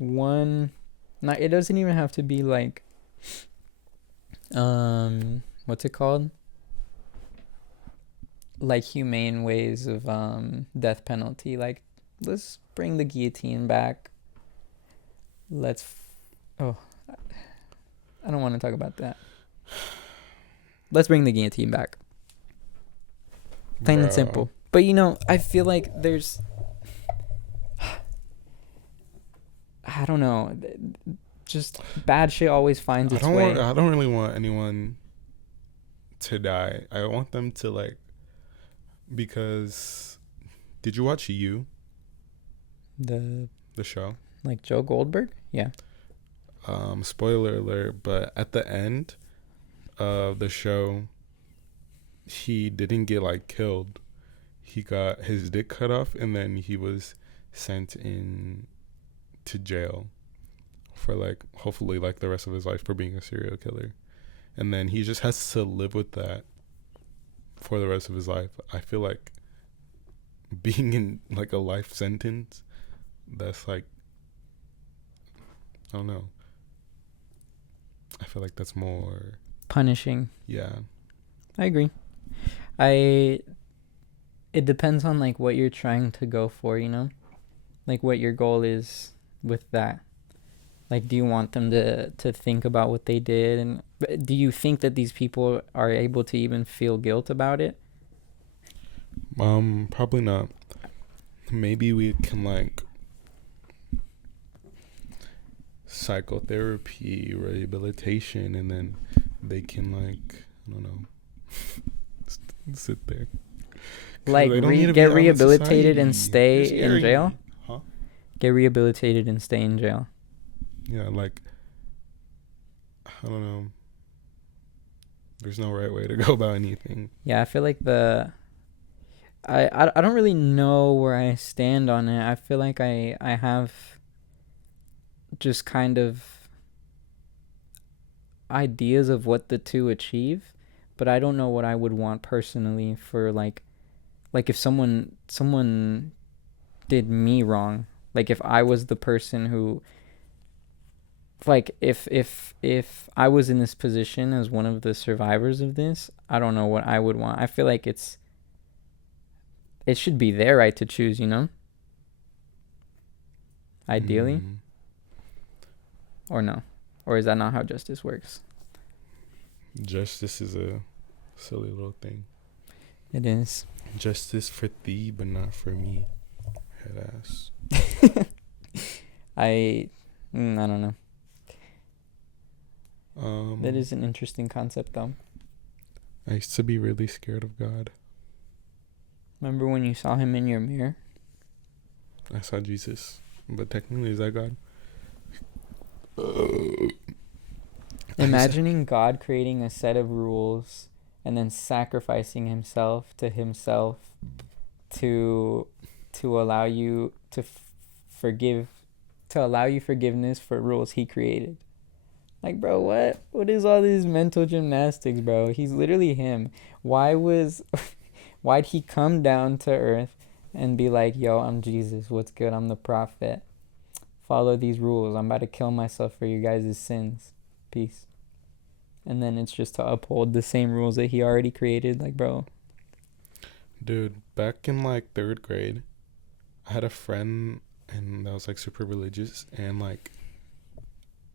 It doesn't even have to be like, what's it called? Like humane ways of death penalty, like let's bring the guillotine back. Oh, I don't want to talk about that. Let's bring the guillotine back. Plain and Bro. simple. But you know, I feel like there's, I don't know, just bad shit always finds its way. I don't really want anyone to die. I want them to like, because did you watch You, The show? like Joe Goldberg? Yeah. Spoiler alert, but at the end of the show, he didn't get like killed. He got his dick cut off, and then he was sent in to jail for like hopefully like the rest of his life for being a serial killer. And then he just has to live with that for the rest of his life. I feel like being in like a life sentence, that's like, I don't know. I feel like that's more Punishing. yeah. I agree. It depends on like what you're trying to go for, you know? Like what your goal is with that. Like, do you want them to think about what they did? And do you think that these people are able to even feel guilt about it? Probably not. Maybe we can like psychotherapy, rehabilitation, and then they can like, I don't know, sit there. 'Cause Like they don't need to be get out in rehabilitated and society. stay It's in scary. jail? Huh? Get rehabilitated and stay in jail. Yeah, like, I don't know. There's no right way to go about anything. Yeah, I feel like I don't really know where I stand on it. I feel like I have just kind of ideas of what the two achieve, but I don't know what I would want personally for like if someone did me wrong, like if I was the person who, like if I was in this position as one of the survivors of this, I don't know what I would want. I feel like it should be their right to choose, you know? Ideally. Or no? Or is that not how justice works? Justice is a silly little thing. It is. Justice for thee, but not for me. Head ass. I don't know. That is Um, an interesting concept, though. I used to be really scared of God. Remember when you saw him in your mirror? I saw Jesus, but technically, is that God? Imagining God creating a set of rules and then sacrificing himself to allow you to allow you forgiveness for rules he created. Like, bro, what is all these mental gymnastics, bro? He's literally him. Why'd he come down to earth and be like, yo, I'm Jesus, what's good, I'm the prophet, follow these rules, I'm about to kill myself for you guys' sins, peace. And then it's just to uphold the same rules that he already created. Like, bro. Dude, back in like 3rd grade, I had a friend and that was like super religious, and like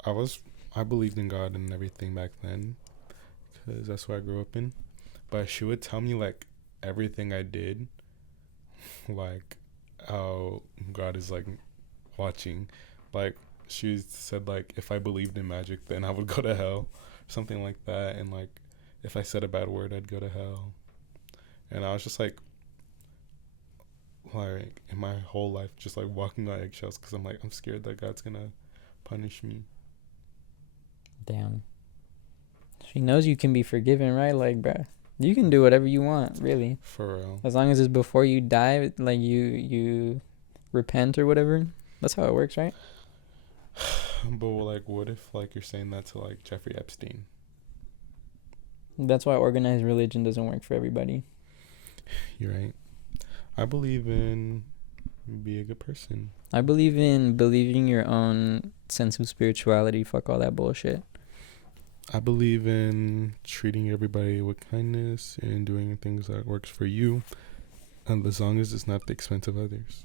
I believed in God and everything back then because that's what I grew up in. But she would tell me like everything I did, like how God is like watching. Like she said like if I believed in magic, then I would go to hell, something like that. And like if I said a bad word, I'd go to hell. And I was just like in my whole life just like walking on eggshells because I'm scared that God's gonna punish me. Damn. She knows you can be forgiven, right? Like, bruh, you can do whatever you want, really. For real. As long as it's before you die, like you repent or whatever. That's how it works, right? But like, what if like you're saying that to like Jeffrey Epstein? That's why organized religion doesn't work for everybody. You're right. I believe in be a good person. I believe in believing your own sense of spirituality. Fuck all that bullshit. I believe in treating everybody with kindness and doing things that works for you, and as long as it's not at the expense of others.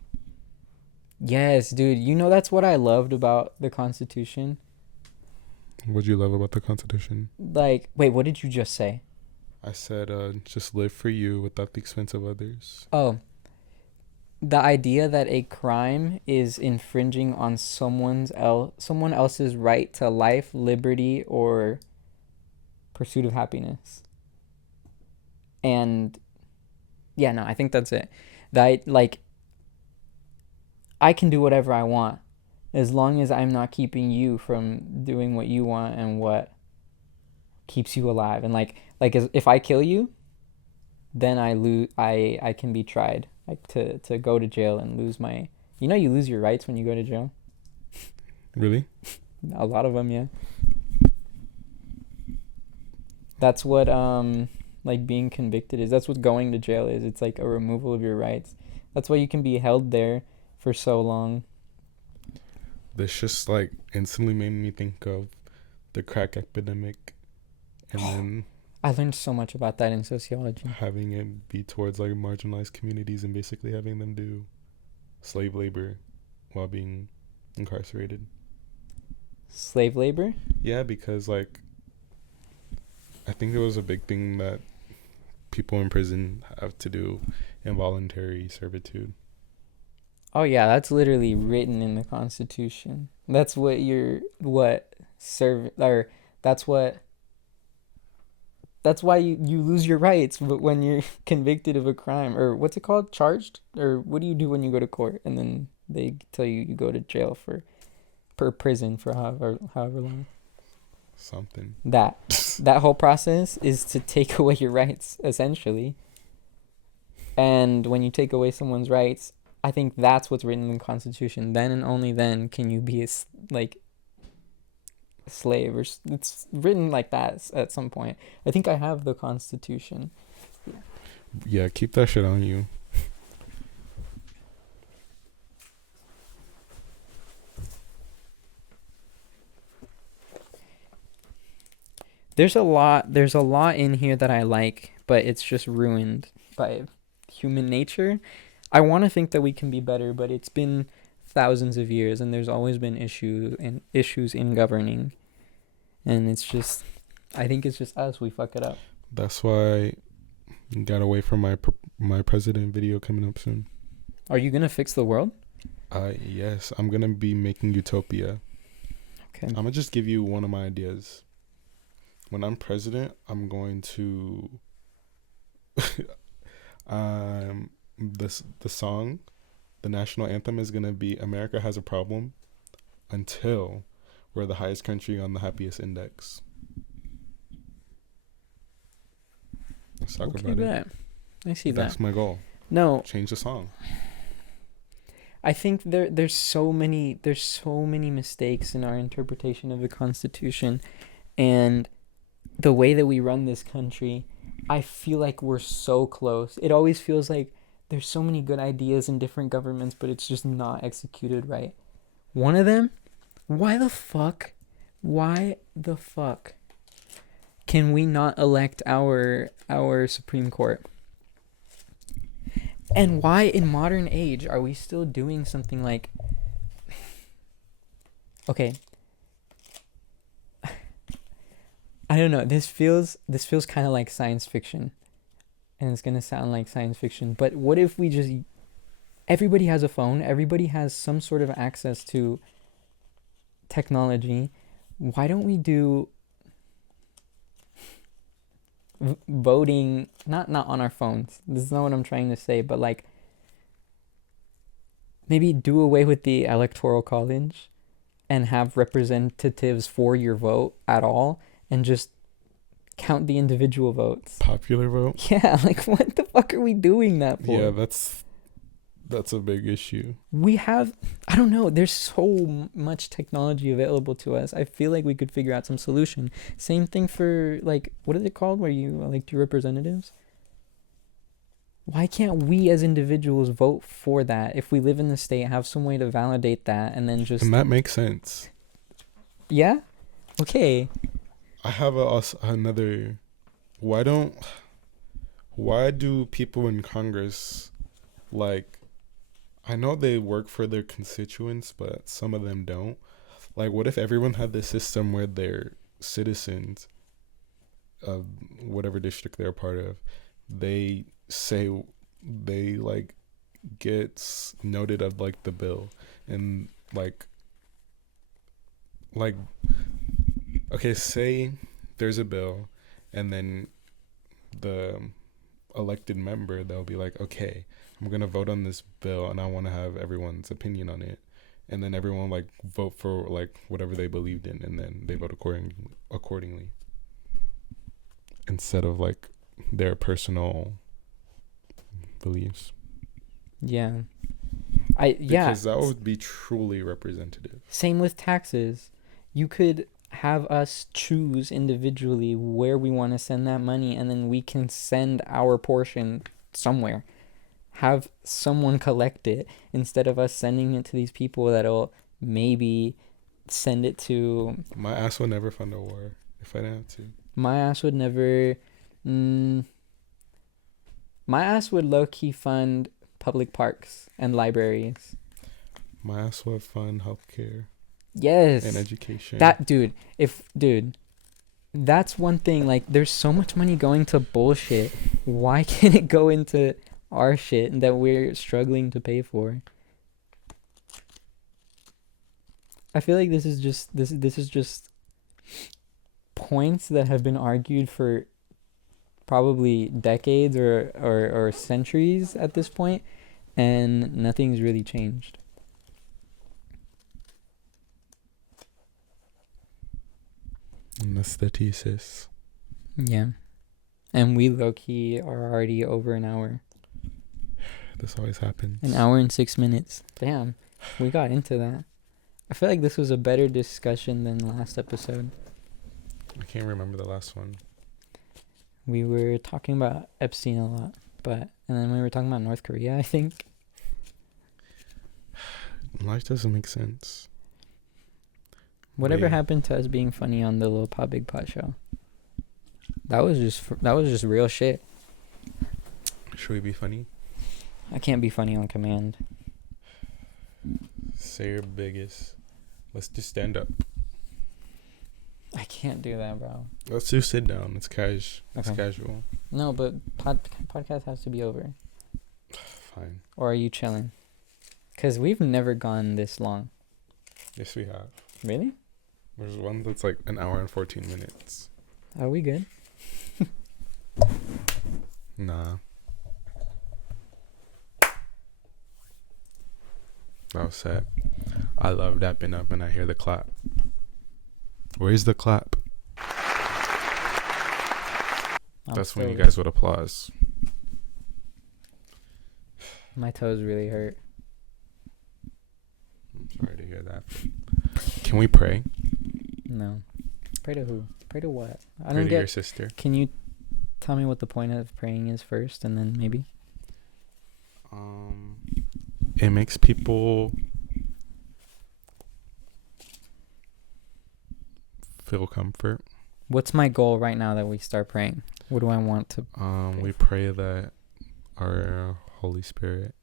Yes, dude. You know, that's what I loved about the Constitution. What'd you love about the Constitution? Like, wait, what did you just say? I said, just live for you without the expense of others. Oh, the idea that a crime is infringing on someone else's right to life, liberty, or pursuit of happiness. And yeah, no, I think that's it. That like I can do whatever I want as long as I'm not keeping you from doing what you want and what keeps you alive. And if I kill you, then I lose. I can be tried like to go to jail and lose my. You know, you lose your rights when you go to jail. Really? A lot of them, yeah. That's what like being convicted is. That's what going to jail is. It's like a removal of your rights. That's why you can be held there for so long. This just like instantly made me think of the crack epidemic, and then I learned so much about that in sociology. having it be towards like marginalized communities and basically having them do slave labor while being incarcerated. Slave labor? Yeah, because like I think it was a big thing that people in prison have to do involuntary servitude. Oh yeah, that's literally written in the Constitution. That's what that's why you lose your rights but when you're convicted of a crime, or what's it called? Charged? Or what do you do when you go to court and then they tell you go to jail per prison for however long? Something. That whole process is to take away your rights, essentially. And when you take away someone's rights, I think that's what's written in the Constitution. Then and only then can you be a slave, or it's written like that at some point. I think I have the Constitution. Yeah, keep that shit on you. There's a lot in here that I like, but it's just ruined by human nature. I want to think that we can be better, but it's been thousands of years and there's always been issues in governing. And it's just I think it's just us, we fuck it up. That's why I got away from my president video coming up soon. Are you going to fix the world? Yes, I'm going to be making utopia. Okay. I'm going to just give you one of my ideas. When I'm president, I'm going to the song, the national anthem is going to be America Has a Problem until we're the highest country on the happiest index. Let's talk about it. I see that. That's my goal. No, Change the song. I think there's so many mistakes in our interpretation of the Constitution and the way that we run this country. I feel like we're so close. It always feels like there's so many good ideas in different governments, but it's just not executed right. One of them, why the fuck can we not elect our Supreme Court? And why in modern age are we still doing something like, okay, I don't know, this feels kind of like science fiction, and it's going to sound like science fiction, but what if we just, everybody has a phone, everybody has some sort of access to technology, why don't we do voting, not on our phones, this is not what I'm trying to say, but like maybe do away with the electoral college and have representatives for your vote at all and just count the individual votes. Popular vote? Yeah, like what the fuck are we doing that for? Yeah, that's a big issue. We have, I don't know, there's so much technology available to us. I feel like we could figure out some solution. Same thing for, like, what is it called where you elect your representatives? Why can't we as individuals vote for that? If we live in the state, have some way to validate that, and then just... And that makes sense. Yeah? Okay. I have another... Why do people in Congress, like... I know they work for their constituents, but some of them don't. Like, what if everyone had this system where their citizens of whatever district they're a part of, they say they like gets noted of like the bill, and like okay, say there's a bill, and then the elected member, they'll be like, okay, I'm gonna vote on this bill, and I want to have everyone's opinion on it, and then everyone like vote for like whatever they believed in, and then they vote accordingly, instead of like their personal beliefs. Yeah. Because that would be truly representative. Same with taxes. You could have us choose individually where we want to send that money, and then we can send our portion somewhere. Have someone collect it instead of us sending it to these people that'll maybe send it to. My ass would never fund a war if I didn't have to. My ass would never. My ass would low key fund public parks and libraries. My ass would fund healthcare. Yes. And education. That's one thing. Like, there's so much money going to bullshit. Why can't it go into our shit that we're struggling to pay for? I feel like this is just points that have been argued for probably decades or centuries at this point, and nothing's really changed. And that's the thesis. Yeah. And we low-key are already over an hour. This always happens. An hour and 6 minutes. Damn. We got into that. I feel like this was a better discussion than the last episode. I can't remember the last one. We were talking about Epstein a lot, and then we were talking about North Korea, I think. Life doesn't make sense. Whatever happened to us being funny on the Lil Pa Big Pot show? That was just real shit. Should we be funny? I can't be funny on command. Say your biggest. Let's just stand up. I can't do that, bro. Let's do sit down. It's casual. No, but podcast has to be over. Fine. Or are you chilling? Because we've never gone this long. Yes, we have. Really? There's one that's like an hour and 14 minutes. Are we good? Nah. That was sad. I love dapping up and I hear the clap. Where's the clap? That's when you guys would applause. My toes really hurt. I'm sorry to hear that. Can we pray? No. Pray to who? Pray to what? I Pray don't to get. your sister. Can you tell me what the point of praying is first, and then maybe? It makes people feel comfort. What's my goal right now that we start praying? What do I want to? We pray that our Holy Spirit,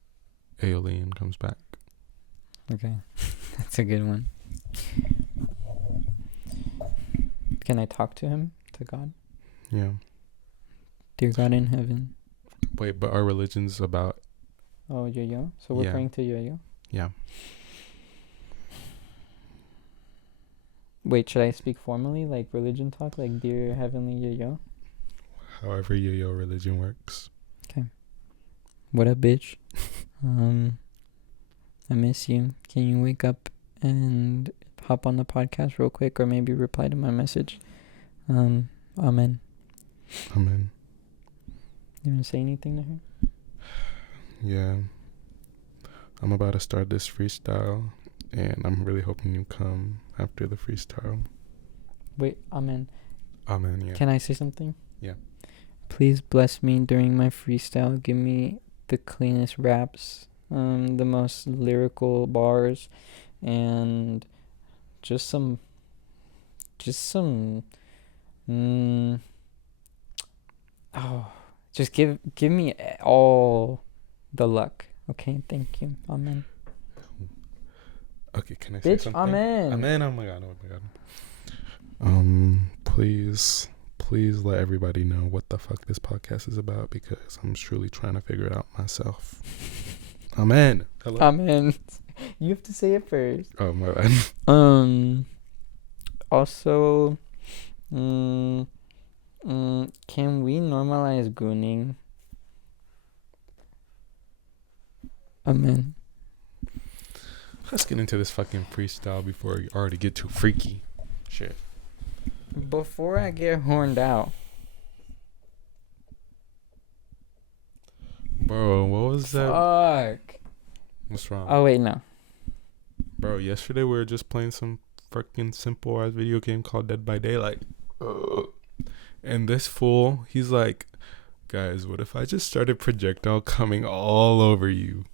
Aeolian, comes back. Okay, that's a good one. Can I talk to him, to God? Yeah. Dear God in heaven. Wait, but our religion's about. Oh, Yo-Yo? So we're praying to Yo-Yo? Yeah. Wait, should I speak formally, like religion talk, like Dear Heavenly Yo-Yo? However Yo-Yo religion works. Okay. What up, bitch? I miss you. Can you wake up and hop on the podcast real quick, or maybe reply to my message? Amen. Amen. You want to say anything to her? Yeah. I'm about to start this freestyle, and I'm really hoping you come after the freestyle. Wait, amen. Amen, yeah. Can I say something? Yeah. Please bless me during my freestyle. Give me the cleanest raps, the most lyrical bars, and just some just give me all the luck. Okay, thank you. Amen. Okay, can I say Bitch, something? amen. Amen. Oh my god. Please let everybody know what the fuck this podcast is about, because I'm truly trying to figure it out myself. Amen. Hello. Amen. You have to say it first. Oh my bad. Also, can we normalize gooning? Amen. Let's get into this fucking freestyle before we already get too freaky. Shit. Before I get horned out. Bro, what was that? Fuck. What's wrong? Oh, wait, no. Bro, yesterday we were just playing some fucking simple ass video game called Dead by Daylight. And this fool, he's like, guys, what if I just started projectile coming all over you?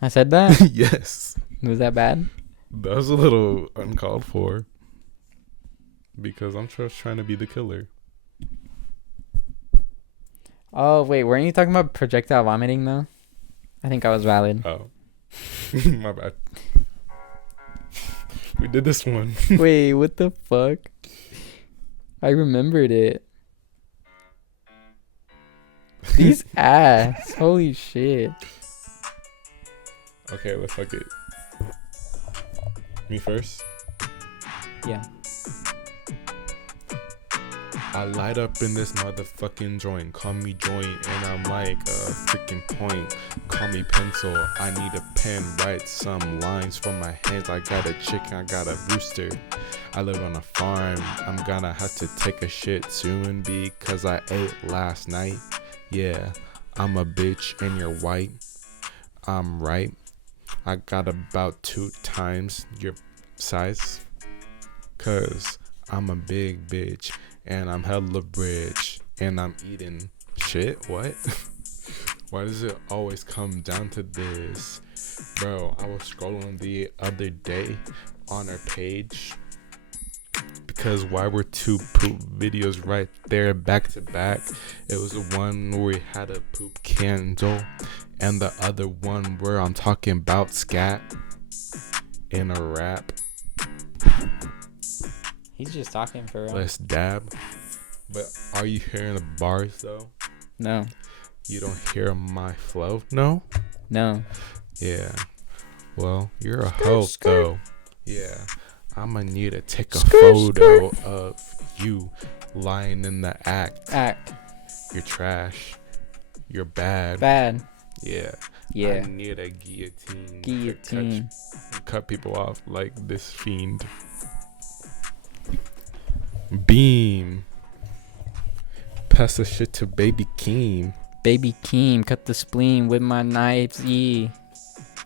I said that? Yes. Was that bad? That was a little uncalled for. Because I'm just trying to be the killer. Oh, wait, weren't you talking about projectile vomiting, though? I think I was valid. Oh. My bad. We did this one. Wait, what the fuck? I remembered it. These ass. Holy shit. Okay, let's fuck it. Me first? Yeah. I light up in this motherfucking joint. Call me joint, and I'm like a freaking point. Call me pencil. I need a pen. Write some lines for my hands. I got a chicken. I got a rooster. I live on a farm. I'm gonna have to take a shit soon because I ate last night. Yeah, I'm a bitch and you're white. I'm right. I got about 2 times your size. Cause I'm a big bitch. And I'm hella rich, and I'm eating shit. What? Why does it always come down to this? Bro, I was scrolling the other day on our page, because why were 2 poop videos right there back to back? It was the one where we had a poop candle, and the other one where I'm talking about scat in a rap. He's just talking for real. Let's dab. But are you hearing the bars though? No. You don't hear my flow? No? No. Yeah. Well, you're a hoe though. Yeah. I'ma need to take a Skirt, photo of you lying in the act. Act. You're trash. You're bad. Bad. Yeah. Yeah. I need a guillotine. Guillotine. To cut people off like this fiend. Beam. Pass the shit to Baby Keem. Baby Keem, cut the spleen with my knives, yeah.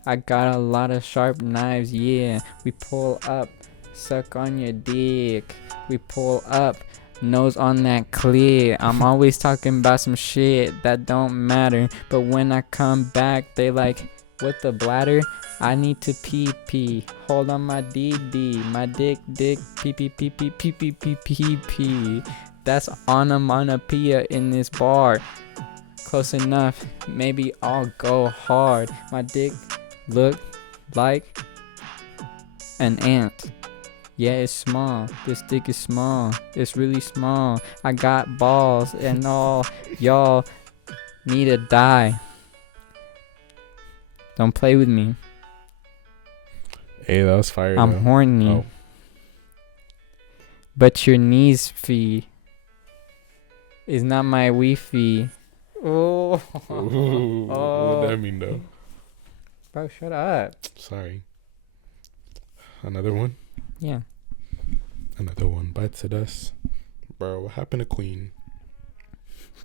I got a lot of sharp knives, yeah. We pull up, suck on your dick. We pull up, nose on that clear. I'm always talking about some shit that don't matter. But when I come back, they like, what the bladder? I need to pee pee. Hold on my DD. My dick, pee pee pee pee pee pee pee pee pee. That's onomatopoeia in this bar. Close enough. Maybe I'll go hard. My dick look like an ant. Yeah, it's small. This dick is small. It's really small. I got balls and all. Y'all need to die. Don't play with me. Hey, that was fire. I'm though. horny. Oh. But your knees fee is not my Wi-Fi. Oh. Ooh, what would that mean though? Bro, shut up. Sorry. Another one? Yeah. Another one bites at us. Bro, what happened to Queen?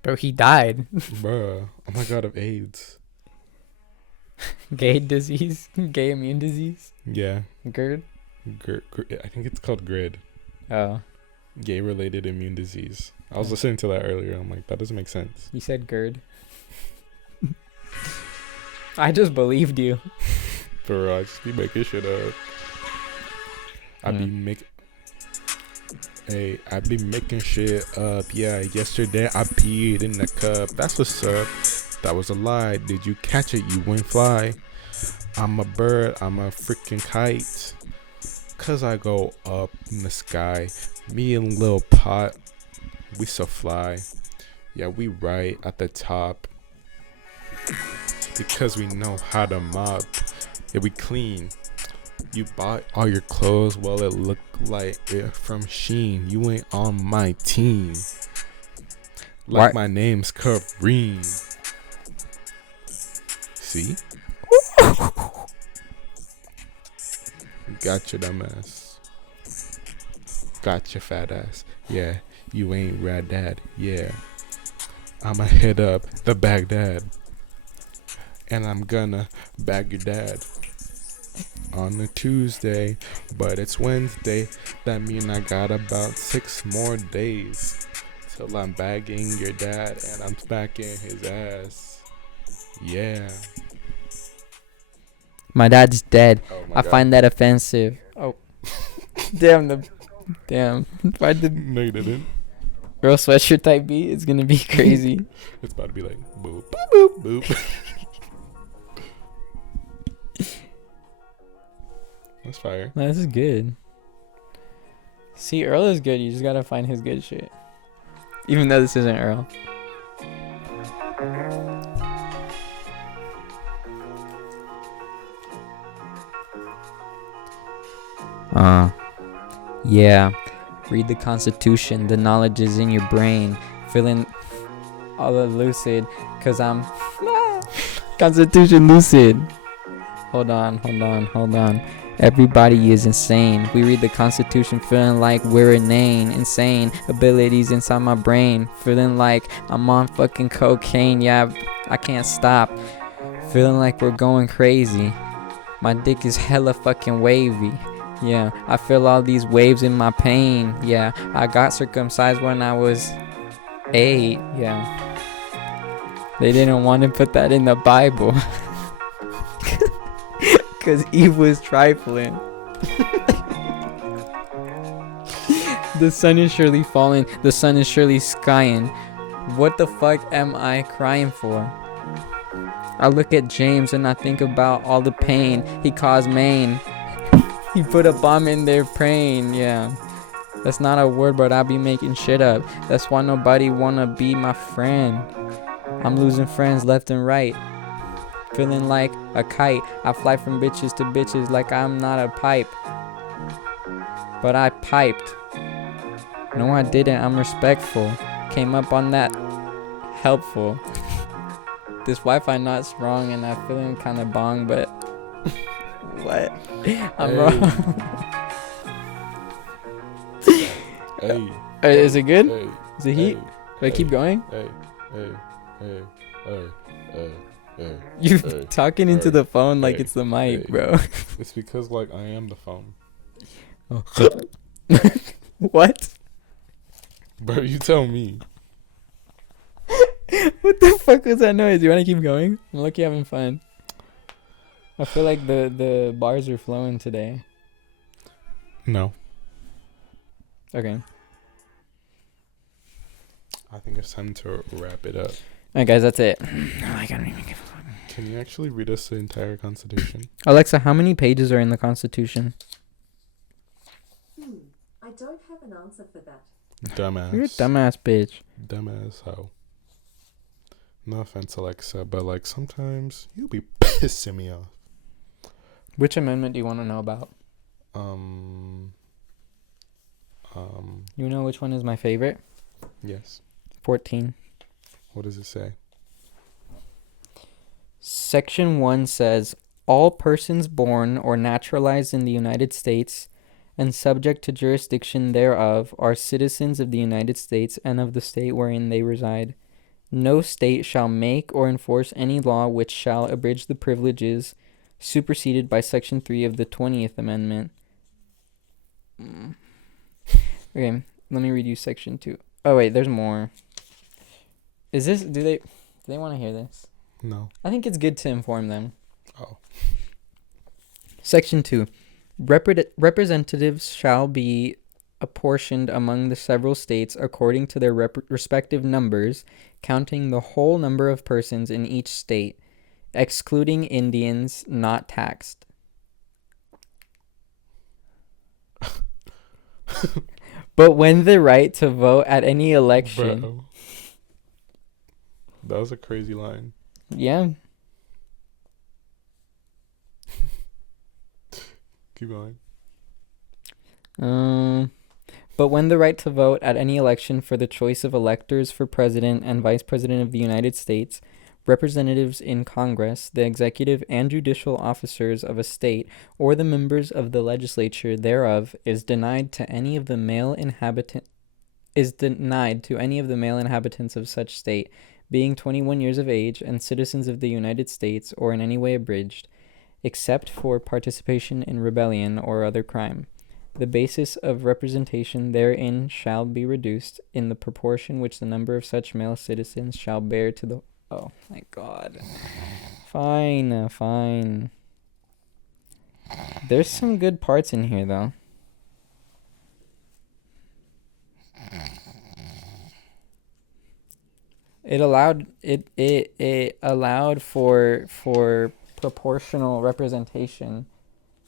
Bro, he died. Bruh. Oh my god, of AIDS. Gay disease. Gay immune disease. Yeah. GERD. I think it's called GRID. Oh. Gay related immune disease. I was listening to that earlier. I'm like, that doesn't make sense. You said GERD. I just believed you. Bro, I just be making shit up. I be making shit up. Yeah, yesterday I peed in the cup. That's what's up. That was a lie. Did you catch it? You wouldn't fly. I'm a bird. I'm a freaking kite. Cause I go up in the sky. Me and Lil Pot, we so fly. Yeah, we right at the top. Because we know how to mop. Yeah, we clean. You bought all your clothes, well it looked like it from Sheen. You ain't on my team. Like my name's Kareem. See? Got your dumb ass. Got your fat ass. Yeah, you ain't rad dad. Yeah. I'ma hit up the Baghdad. And I'm gonna bag your dad on a Tuesday, but it's Wednesday. That mean I got about 6 more days till I'm bagging your dad and I'm smacking his ass. Yeah. My dad's dead. Oh my I God. find that offensive. Oh, damn. Why did No, you didn't. Earl Sweatshirt type beat? It's gonna be crazy. It's about to be like boop boop boop boop. That's fire. No, this is good. See, Earl is good. You just gotta find his good shit. Even though this isn't Earl. Yeah. Read the Constitution. The knowledge is in your brain. Feeling all the lucid. Cause I'm Constitution lucid. Hold on. Everybody is insane. We read the Constitution feeling like we're inane. Insane abilities inside my brain. Feeling like I'm on fucking cocaine. Yeah, I can't stop. Feeling like we're going crazy. My dick is hella fucking wavy. Yeah, I feel all these waves in my pain. Yeah, I got circumcised when I was 8. Yeah. They didn't want to put that in the Bible. Because Eve was trifling. The sun is surely falling. The sun is surely skying. What the fuck am I crying for? I look at James and I think about all the pain he caused Maine. He put a bomb in their brain. Yeah. That's not a word, but I be making shit up. That's why nobody wanna be my friend. I'm losing friends left and right. Feeling like a kite. I fly from bitches to bitches like I'm not a pipe. But I piped. No, I didn't. I'm respectful. Came up on that helpful. This Wi-Fi not strong and I'm feeling kind of bong, but what? I'm wrong. Hey. Is it good? Hey. Is it heat? Wait, keep going. You talking into the phone like it's the mic, bro. It's because like I am the phone. Oh. What? Bro, you tell me. What the fuck was that noise? You want to keep going? I'm lucky having fun. I feel like the bars are flowing today. No. Okay. I think it's time to wrap it up. Alright, guys, that's it. I don't even give a fuck. Can you actually read us the entire Constitution? Alexa, how many pages are in the Constitution? I don't have an answer for that. Dumbass. You're a dumbass bitch. Dumbass hoe. No offense, Alexa, but like sometimes you be pissing me off. Which amendment do you want to know about? You know which one is my favorite? Yes. 14. What does it say? Section 1 says, all persons born or naturalized in the United States and subject to jurisdiction thereof are citizens of the United States and of the state wherein they reside. No state shall make or enforce any law which shall abridge the privileges superseded by Section 3 of the 20th Amendment. Okay, let me read you Section 2. Oh, wait, there's more. Do they want to hear this? No. I think it's good to inform them. Oh. Section 2. Representatives shall be apportioned among the several states according to their respective numbers counting the whole number of persons in each state, excluding Indians not taxed. But when the right to vote at any election... Bro. That was a crazy line. Yeah. Keep going. But when the right to vote at any election for the choice of electors for president and vice president of the United States, representatives in Congress, the executive and judicial officers of a state, or the members of the legislature thereof, is denied to any of the male inhabitants of such state, being 21 years of age and citizens of the United States, or in any way abridged, except for participation in rebellion or other crime. The basis of representation therein shall be reduced in the proportion which the number of such male citizens shall bear to the... Oh, my God. Fine. There's some good parts in here, though. It allowed for proportional representation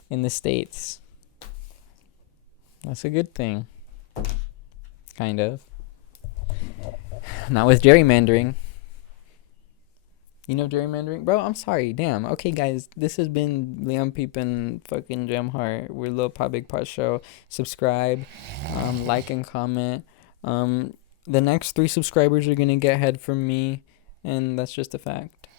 in the states. That's a good thing. Kind of. Not with gerrymandering. You know gerrymandering? Bro, I'm sorry. Damn. Okay, guys. This has been Liam Peepin fucking Gemheart. We're Lil Pot Big Pot Show. Subscribe. Like and comment. The next 3 subscribers are going to get head from me. And that's just a fact.